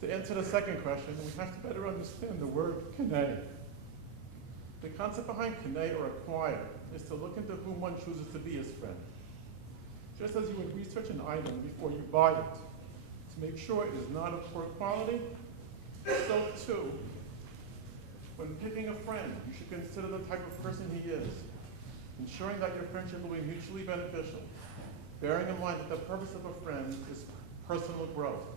To answer the second question, we have to better understand the word knei. The concept behind knei, or acquire, is to look into whom one chooses to be his friend. Just as you would research an item before you buy it, to make sure it is not of poor quality, so too, when picking a friend, you should consider the type of person he is. ensuring that your friendship will be mutually beneficial, bearing in mind that the purpose of a friend is personal growth.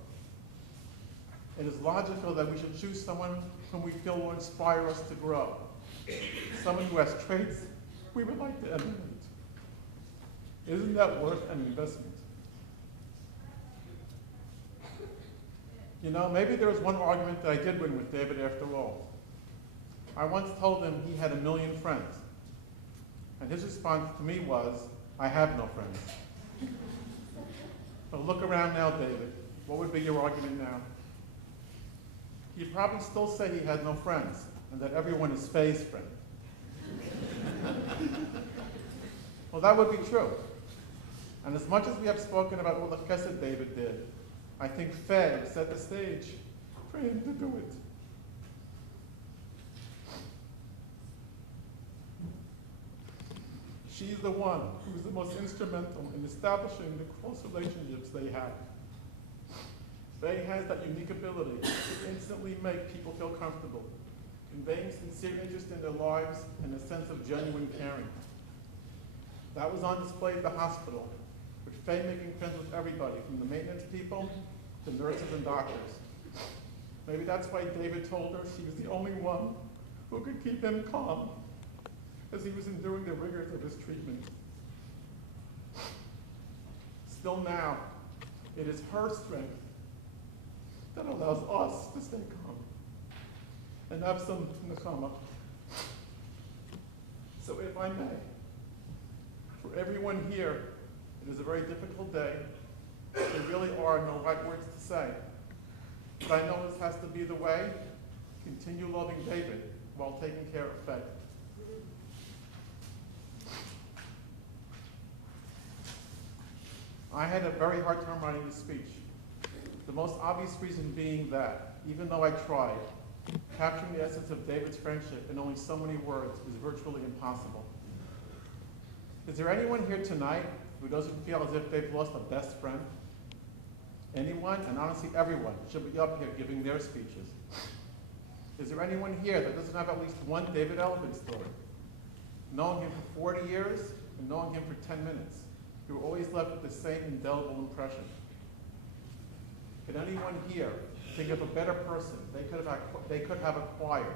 It is logical that we should choose someone whom we feel will inspire us to grow, someone who has traits we would like to emulate. Isn't that worth an investment? You know, maybe there was one argument that I did win with David after all. I once told him he had 1 million friends. And his response to me was, I have no friends. But look around now, David. What would be your argument now? He'd probably still say he had no friends, and that everyone is Faye's friend. Well, that would be true. And as much as we have spoken about all the chesed David did, I think Faye set the stage for him to do it. She's the one who's the most instrumental in establishing the close relationships they have. Faye has that unique ability to instantly make people feel comfortable, conveying sincere interest in their lives and a sense of genuine caring. That was on display at the hospital, with Faye making friends with everybody, from the maintenance people to nurses and doctors. Maybe that's why David told her she was the only one who could keep him calm as he was enduring the rigors of his treatment. Still now, it is her strength that allows us to stay calm and have some nechama. So if I may, for everyone here, it is a very difficult day. There really are no right words to say. But I know this has to be the way. Continue loving David while taking care of Faye. I had a very hard time writing this speech. The most obvious reason being that, even though I tried, capturing the essence of David's friendship in only so many words is virtually impossible. Is there anyone here tonight who doesn't feel as if they've lost a best friend? Anyone, and honestly everyone, should be up here giving their speeches. Is there anyone here that doesn't have at least one David Elefant story? Knowing him for 40 years and knowing him for 10 minutes, you were always left with the same indelible impression. Could anyone here think of a better person they could have acquired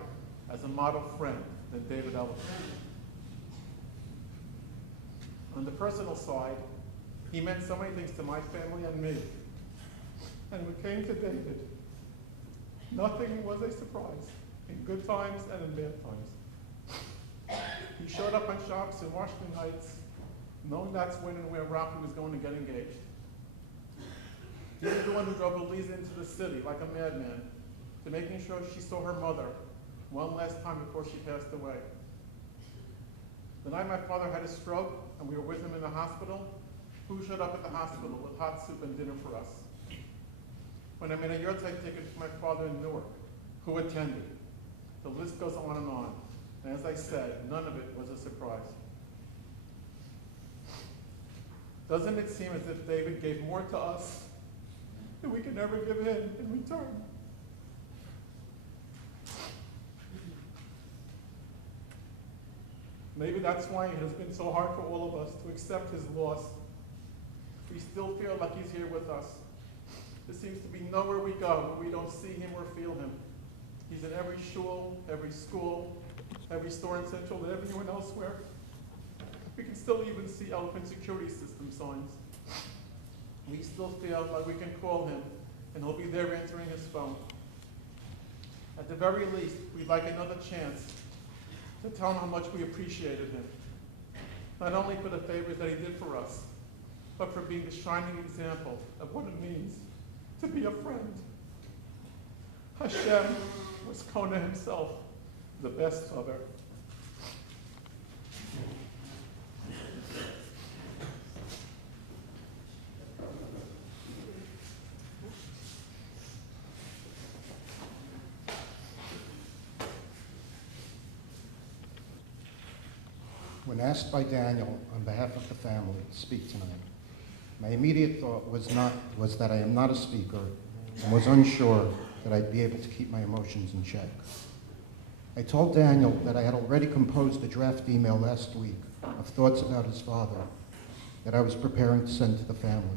as a model friend than David Elefant? On the personal side, he meant so many things to my family and me. And when it came to David, nothing was a surprise, in good times and in bad times. He showed up on shops in Washington Heights, knowing that's when and where Rocky was going to get engaged. He was the one who drove Elisa into the city like a madman, to making sure she saw her mother one last time before she passed away. The night my father had a stroke and we were with him in the hospital, who showed up at the hospital with hot soup and dinner for us? When I made a yurtzeit ticket for my father in Newark, who attended? The list goes on and on. And as I said, none of it was a surprise. Doesn't it seem as if David gave more to us than we could ever give him in return? Maybe that's why it has been so hard for all of us to accept his loss. We still feel like he's here with us. There seems to be nowhere we go where we don't see him or feel him. He's in every shul, every school, every store in Central, and everywhere elsewhere. We can still even see Elefant security system signs. We still feel like we can call him, and he'll be there answering his phone. At the very least, we'd like another chance to tell him how much we appreciated him. Not only for the favors that he did for us, but for being the shining example of what it means to be a friend. Hashem was Kona himself, the best of her. When asked by Daniel on behalf of the family to speak tonight, my immediate thought was that I am not a speaker and was unsure that I'd be able to keep my emotions in check. I told Daniel that I had already composed a draft email last week of thoughts about his father that I was preparing to send to the family.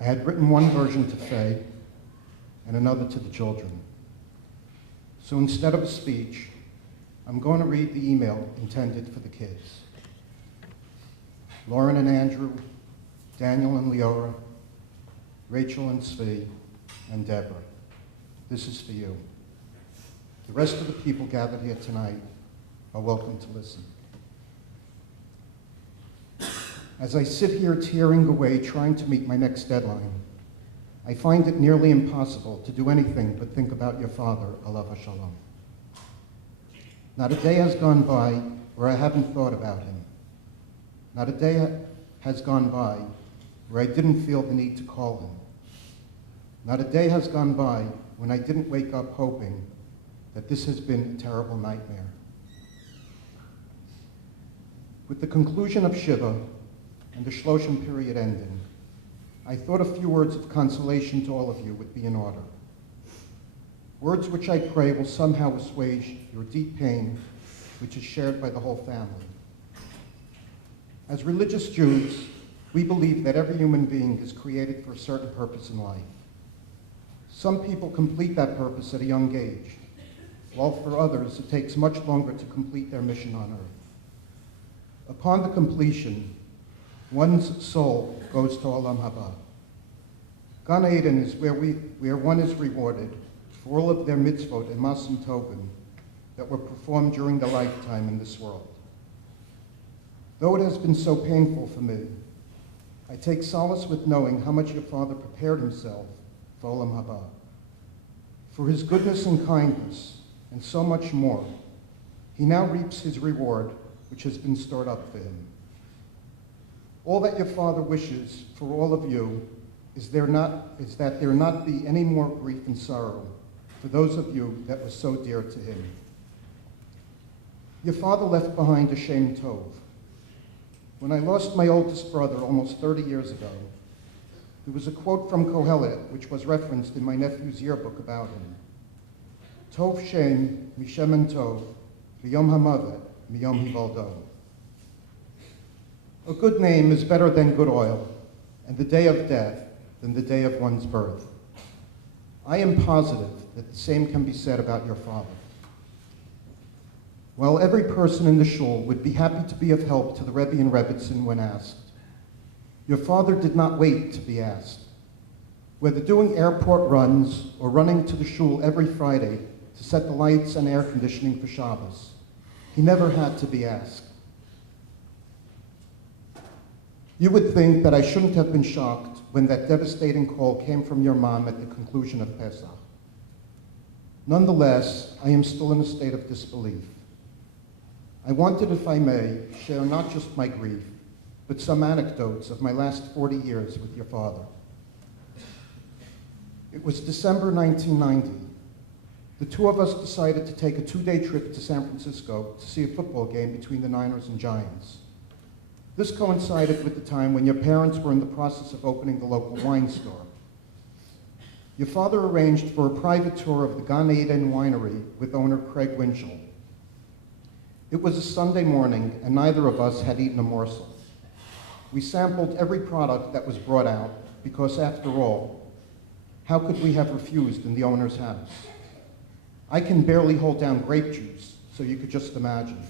I had written one version to Faye and another to the children. So instead of a speech, I'm going to read the email intended for the kids. Lauren and Andrew, Daniel and Leora, Rachel and Svi, and Deborah. This is for you. The rest of the people gathered here tonight are welcome to listen. As I sit here tearing away trying to meet my next deadline, I find it nearly impossible to do anything but think about your father, alav hashalom. Not a day has gone by where I haven't thought about him. Not a day has gone by where I didn't feel the need to call him. Not a day has gone by when I didn't wake up hoping that this has been a terrible nightmare. With the conclusion of Shiva and the Shloshim period ending, I thought a few words of consolation to all of you would be in order. Words which I pray will somehow assuage your deep pain, which is shared by the whole family. As religious Jews, we believe that every human being is created for a certain purpose in life. Some people complete that purpose at a young age, while for others it takes much longer to complete their mission on earth. Upon the completion, one's soul goes to Olam Haba. Gan Eden is where one is rewarded for all of their mitzvot and masim tovim that were performed during their lifetime in this world. Though it has been so painful for me, I take solace with knowing how much your father prepared himself for Olam Haba. For his goodness and kindness, and so much more, he now reaps his reward, which has been stored up for him. All that your father wishes for all of you is that there not be any more grief and sorrow for those of you that were so dear to him. Your father left behind a Shem Tov. When I lost my oldest brother almost 30 years ago, there was a quote from Kohelet which was referenced in my nephew's yearbook about him. Tov Shem Mishem Tov V'yom Hamavet Miyom Hivaldo. A good name is better than good oil, and the day of death than the day of one's birth. I am positive that the same can be said about your father. While every person in the shul would be happy to be of help to the Rebbe and Rebbitzin when asked, your father did not wait to be asked. Whether doing airport runs or running to the shul every Friday to set the lights and air conditioning for Shabbos, he never had to be asked. You would think that I shouldn't have been shocked when that devastating call came from your mom at the conclusion of Pesach. Nonetheless, I am still in a state of disbelief. I wanted, if I may, share not just my grief, but some anecdotes of my last 40 years with your father. It was December 1990. The two of us decided to take a 2-day trip to San Francisco to see a football game between the Niners and Giants. This coincided with the time when your parents were in the process of opening the local wine store. Your father arranged for a private tour of the Gan Eden winery with owner Craig Winchell. It was a Sunday morning, and neither of us had eaten a morsel. We sampled every product that was brought out, because after all, how could we have refused in the owner's house? I can barely hold down grape juice, so you could just imagine.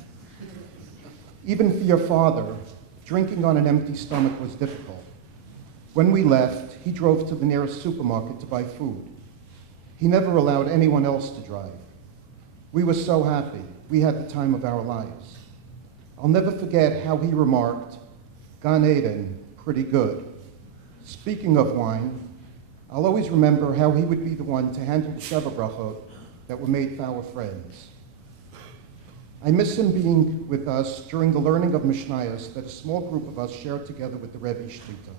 Even for your father, drinking on an empty stomach was difficult. When we left, he drove to the nearest supermarket to buy food. He never allowed anyone else to drive. We were so happy. We had the time of our lives. I'll never forget how he remarked, Gan Eden, pretty good. Speaking of wine, I'll always remember how he would be the one to handle the Sheva brachot that were made for our friends. I miss him being with us during the learning of Mishnayos that a small group of us shared together with the Rebbe Shtita.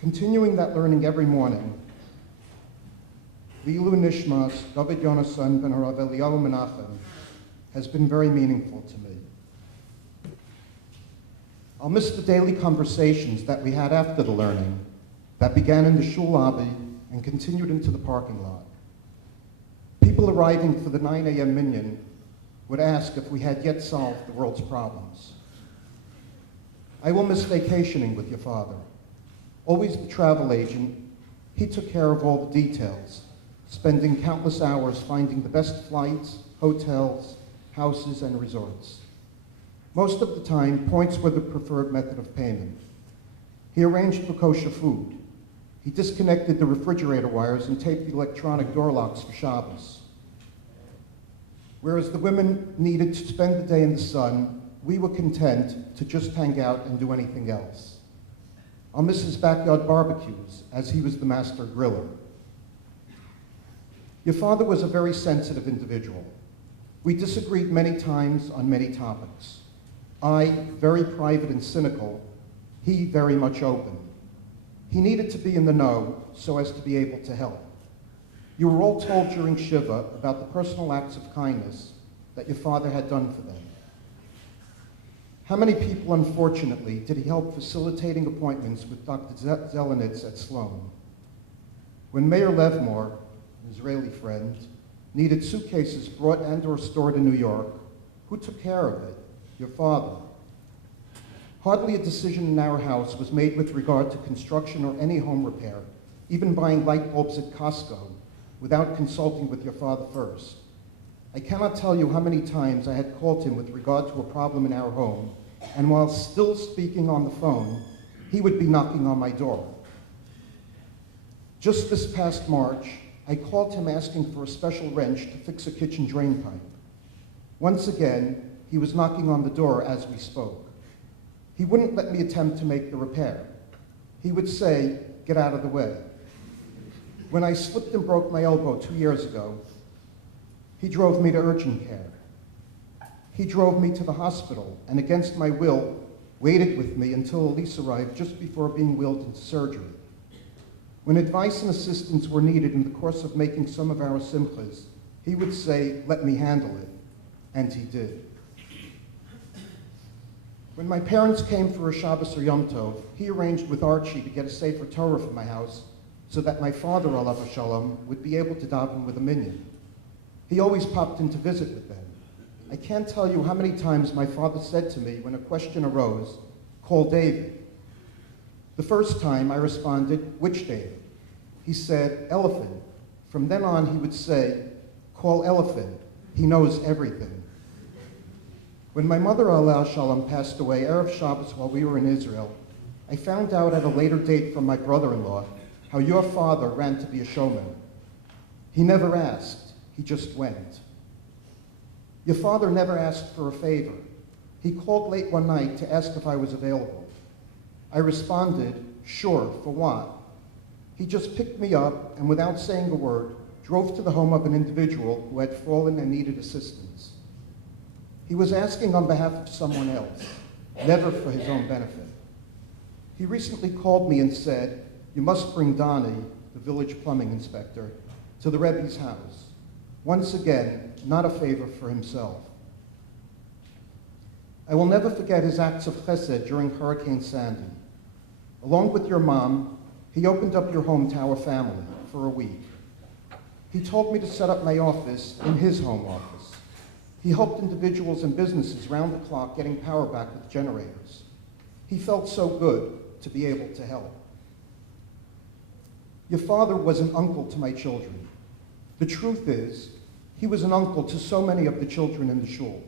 Continuing that learning every morning, V'ilu Nishmas, David Yonasan ben Harav Eliyahu Menachem, has been very meaningful to me. I'll miss the daily conversations that we had after the learning that began in the shul lobby and continued into the parking lot. People arriving for the 9 a.m. minyan would ask if we had yet solved the world's problems. I will miss vacationing with your father. Always the travel agent, he took care of all the details, spending countless hours finding the best flights, hotels, houses, and resorts. Most of the time, points were the preferred method of payment. He arranged for kosher food. He disconnected the refrigerator wires and taped the electronic door locks for Shabbos. Whereas the women needed to spend the day in the sun, we were content to just hang out and do anything else. I'll miss his backyard barbecues, as he was the master griller. Your father was a very sensitive individual. We disagreed many times on many topics. I, very private and cynical, he very much open. He needed to be in the know so as to be able to help. You were all told during Shiva about the personal acts of kindness that your father had done for them. How many people, unfortunately, did he help facilitating appointments with Dr. Zelenitz at Sloan? When Mayor Levmore, an Israeli friend, needed suitcases brought and or stored in New York, who took care of it? Your father. Hardly a decision in our house was made with regard to construction or any home repair, even buying light bulbs at Costco, without consulting with your father first. I cannot tell you how many times I had called him with regard to a problem in our home, and while still speaking on the phone, he would be knocking on my door. Just this past March, I called him asking for a special wrench to fix a kitchen drain pipe. Once again, he was knocking on the door as we spoke. He wouldn't let me attempt to make the repair. He would say, "Get out of the way." When I slipped and broke my elbow 2 years ago, he drove me to urgent care. He drove me to the hospital and against my will, waited with me until Elise arrived just before being wheeled into surgery. When advice and assistance were needed in the course of making some of our simchas, he would say, "Let me handle it," and he did. When my parents came for a Shabbos or Yom Tov, he arranged with Archie to get a Sefer Torah for my house so that my father, alav shalom, would be able to daven with a minyan. He always popped in to visit with them. I can't tell you how many times my father said to me when a question arose, "Call David." The first time I responded, "Which David?" He said, "Elefant." From then on, he would say, "Call Elefant. He knows everything." When my mother, alav shalom, passed away Erev Shabbos while we were in Israel, I found out at a later date from my brother-in-law how your father ran to be a showman. He never asked, he just went. Your father never asked for a favor. He called late one night to ask if I was available. I responded, "Sure, for what?" He just picked me up and without saying a word, drove to the home of an individual who had fallen and needed assistance. He was asking on behalf of someone else, never for his own benefit. He recently called me and said, "You must bring Donnie, the village plumbing inspector, to the Rebbe's house." Once again, not a favor for himself. I will never forget his acts of chesed during Hurricane Sandy. Along with your mom, he opened up your home to our family for a week. He told me to set up my office in his home office. He helped individuals and businesses round the clock getting power back with generators. He felt so good to be able to help. Your father was an uncle to my children. The truth is, he was an uncle to so many of the children in the shul.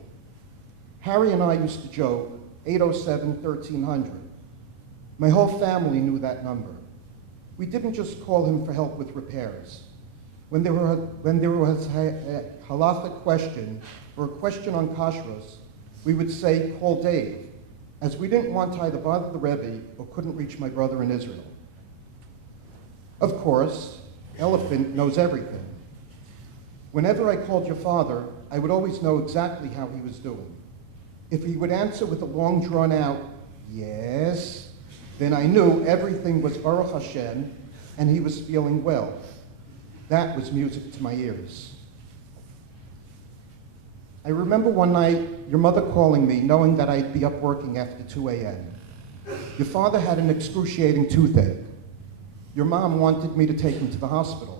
Harry and I used to joke, 807-1300. My whole family knew that number. We didn't just call him for help with repairs. When there was a halachic question or a question on kashrus, we would say, "Call Dave," as we didn't want to either bother the Rebbe or couldn't reach my brother in Israel. Of course, Elefant knows everything. Whenever I called your father, I would always know exactly how he was doing. If he would answer with a long drawn-out, "Yes," then I knew everything was Baruch Hashem and he was feeling well. That was music to my ears. I remember one night your mother calling me knowing that I'd be up working after 2 a.m. Your father had an excruciating toothache. Your mom wanted me to take him to the hospital.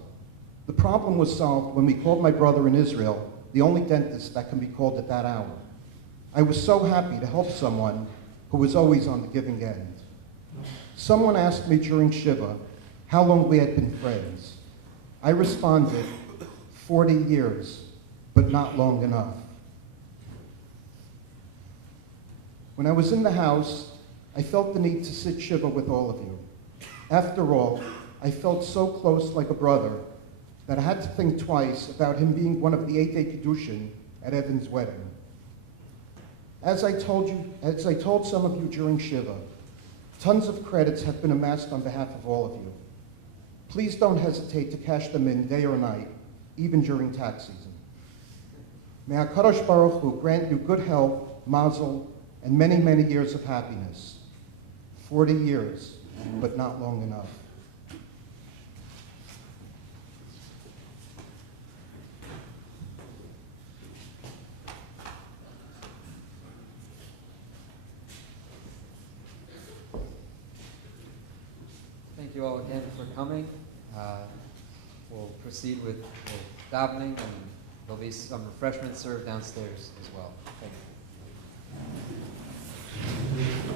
The problem was solved when we called my brother in Israel the only dentist that can be called at that hour. I was so happy to help someone who was always on the giving end. Someone asked me during Shiva how long we had been friends. I responded, 40 years, but not long enough. When I was in the house, I felt the need to sit Shiva with all of you. After all, I felt so close like a brother that I had to think twice about him being one of the 8-day Kiddushin at Evan's wedding. As I told some of you during Shiva, tons of credits have been amassed on behalf of all of you. Please don't hesitate to cash them in day or night, even during tax season. May HaKadosh Baruch Hu grant you good health, mazel, and many, many years of happiness. 40 years, but not long enough. Thank you all again for coming. We'll proceed with davening, and there'll be some refreshments served downstairs as well. Thank you.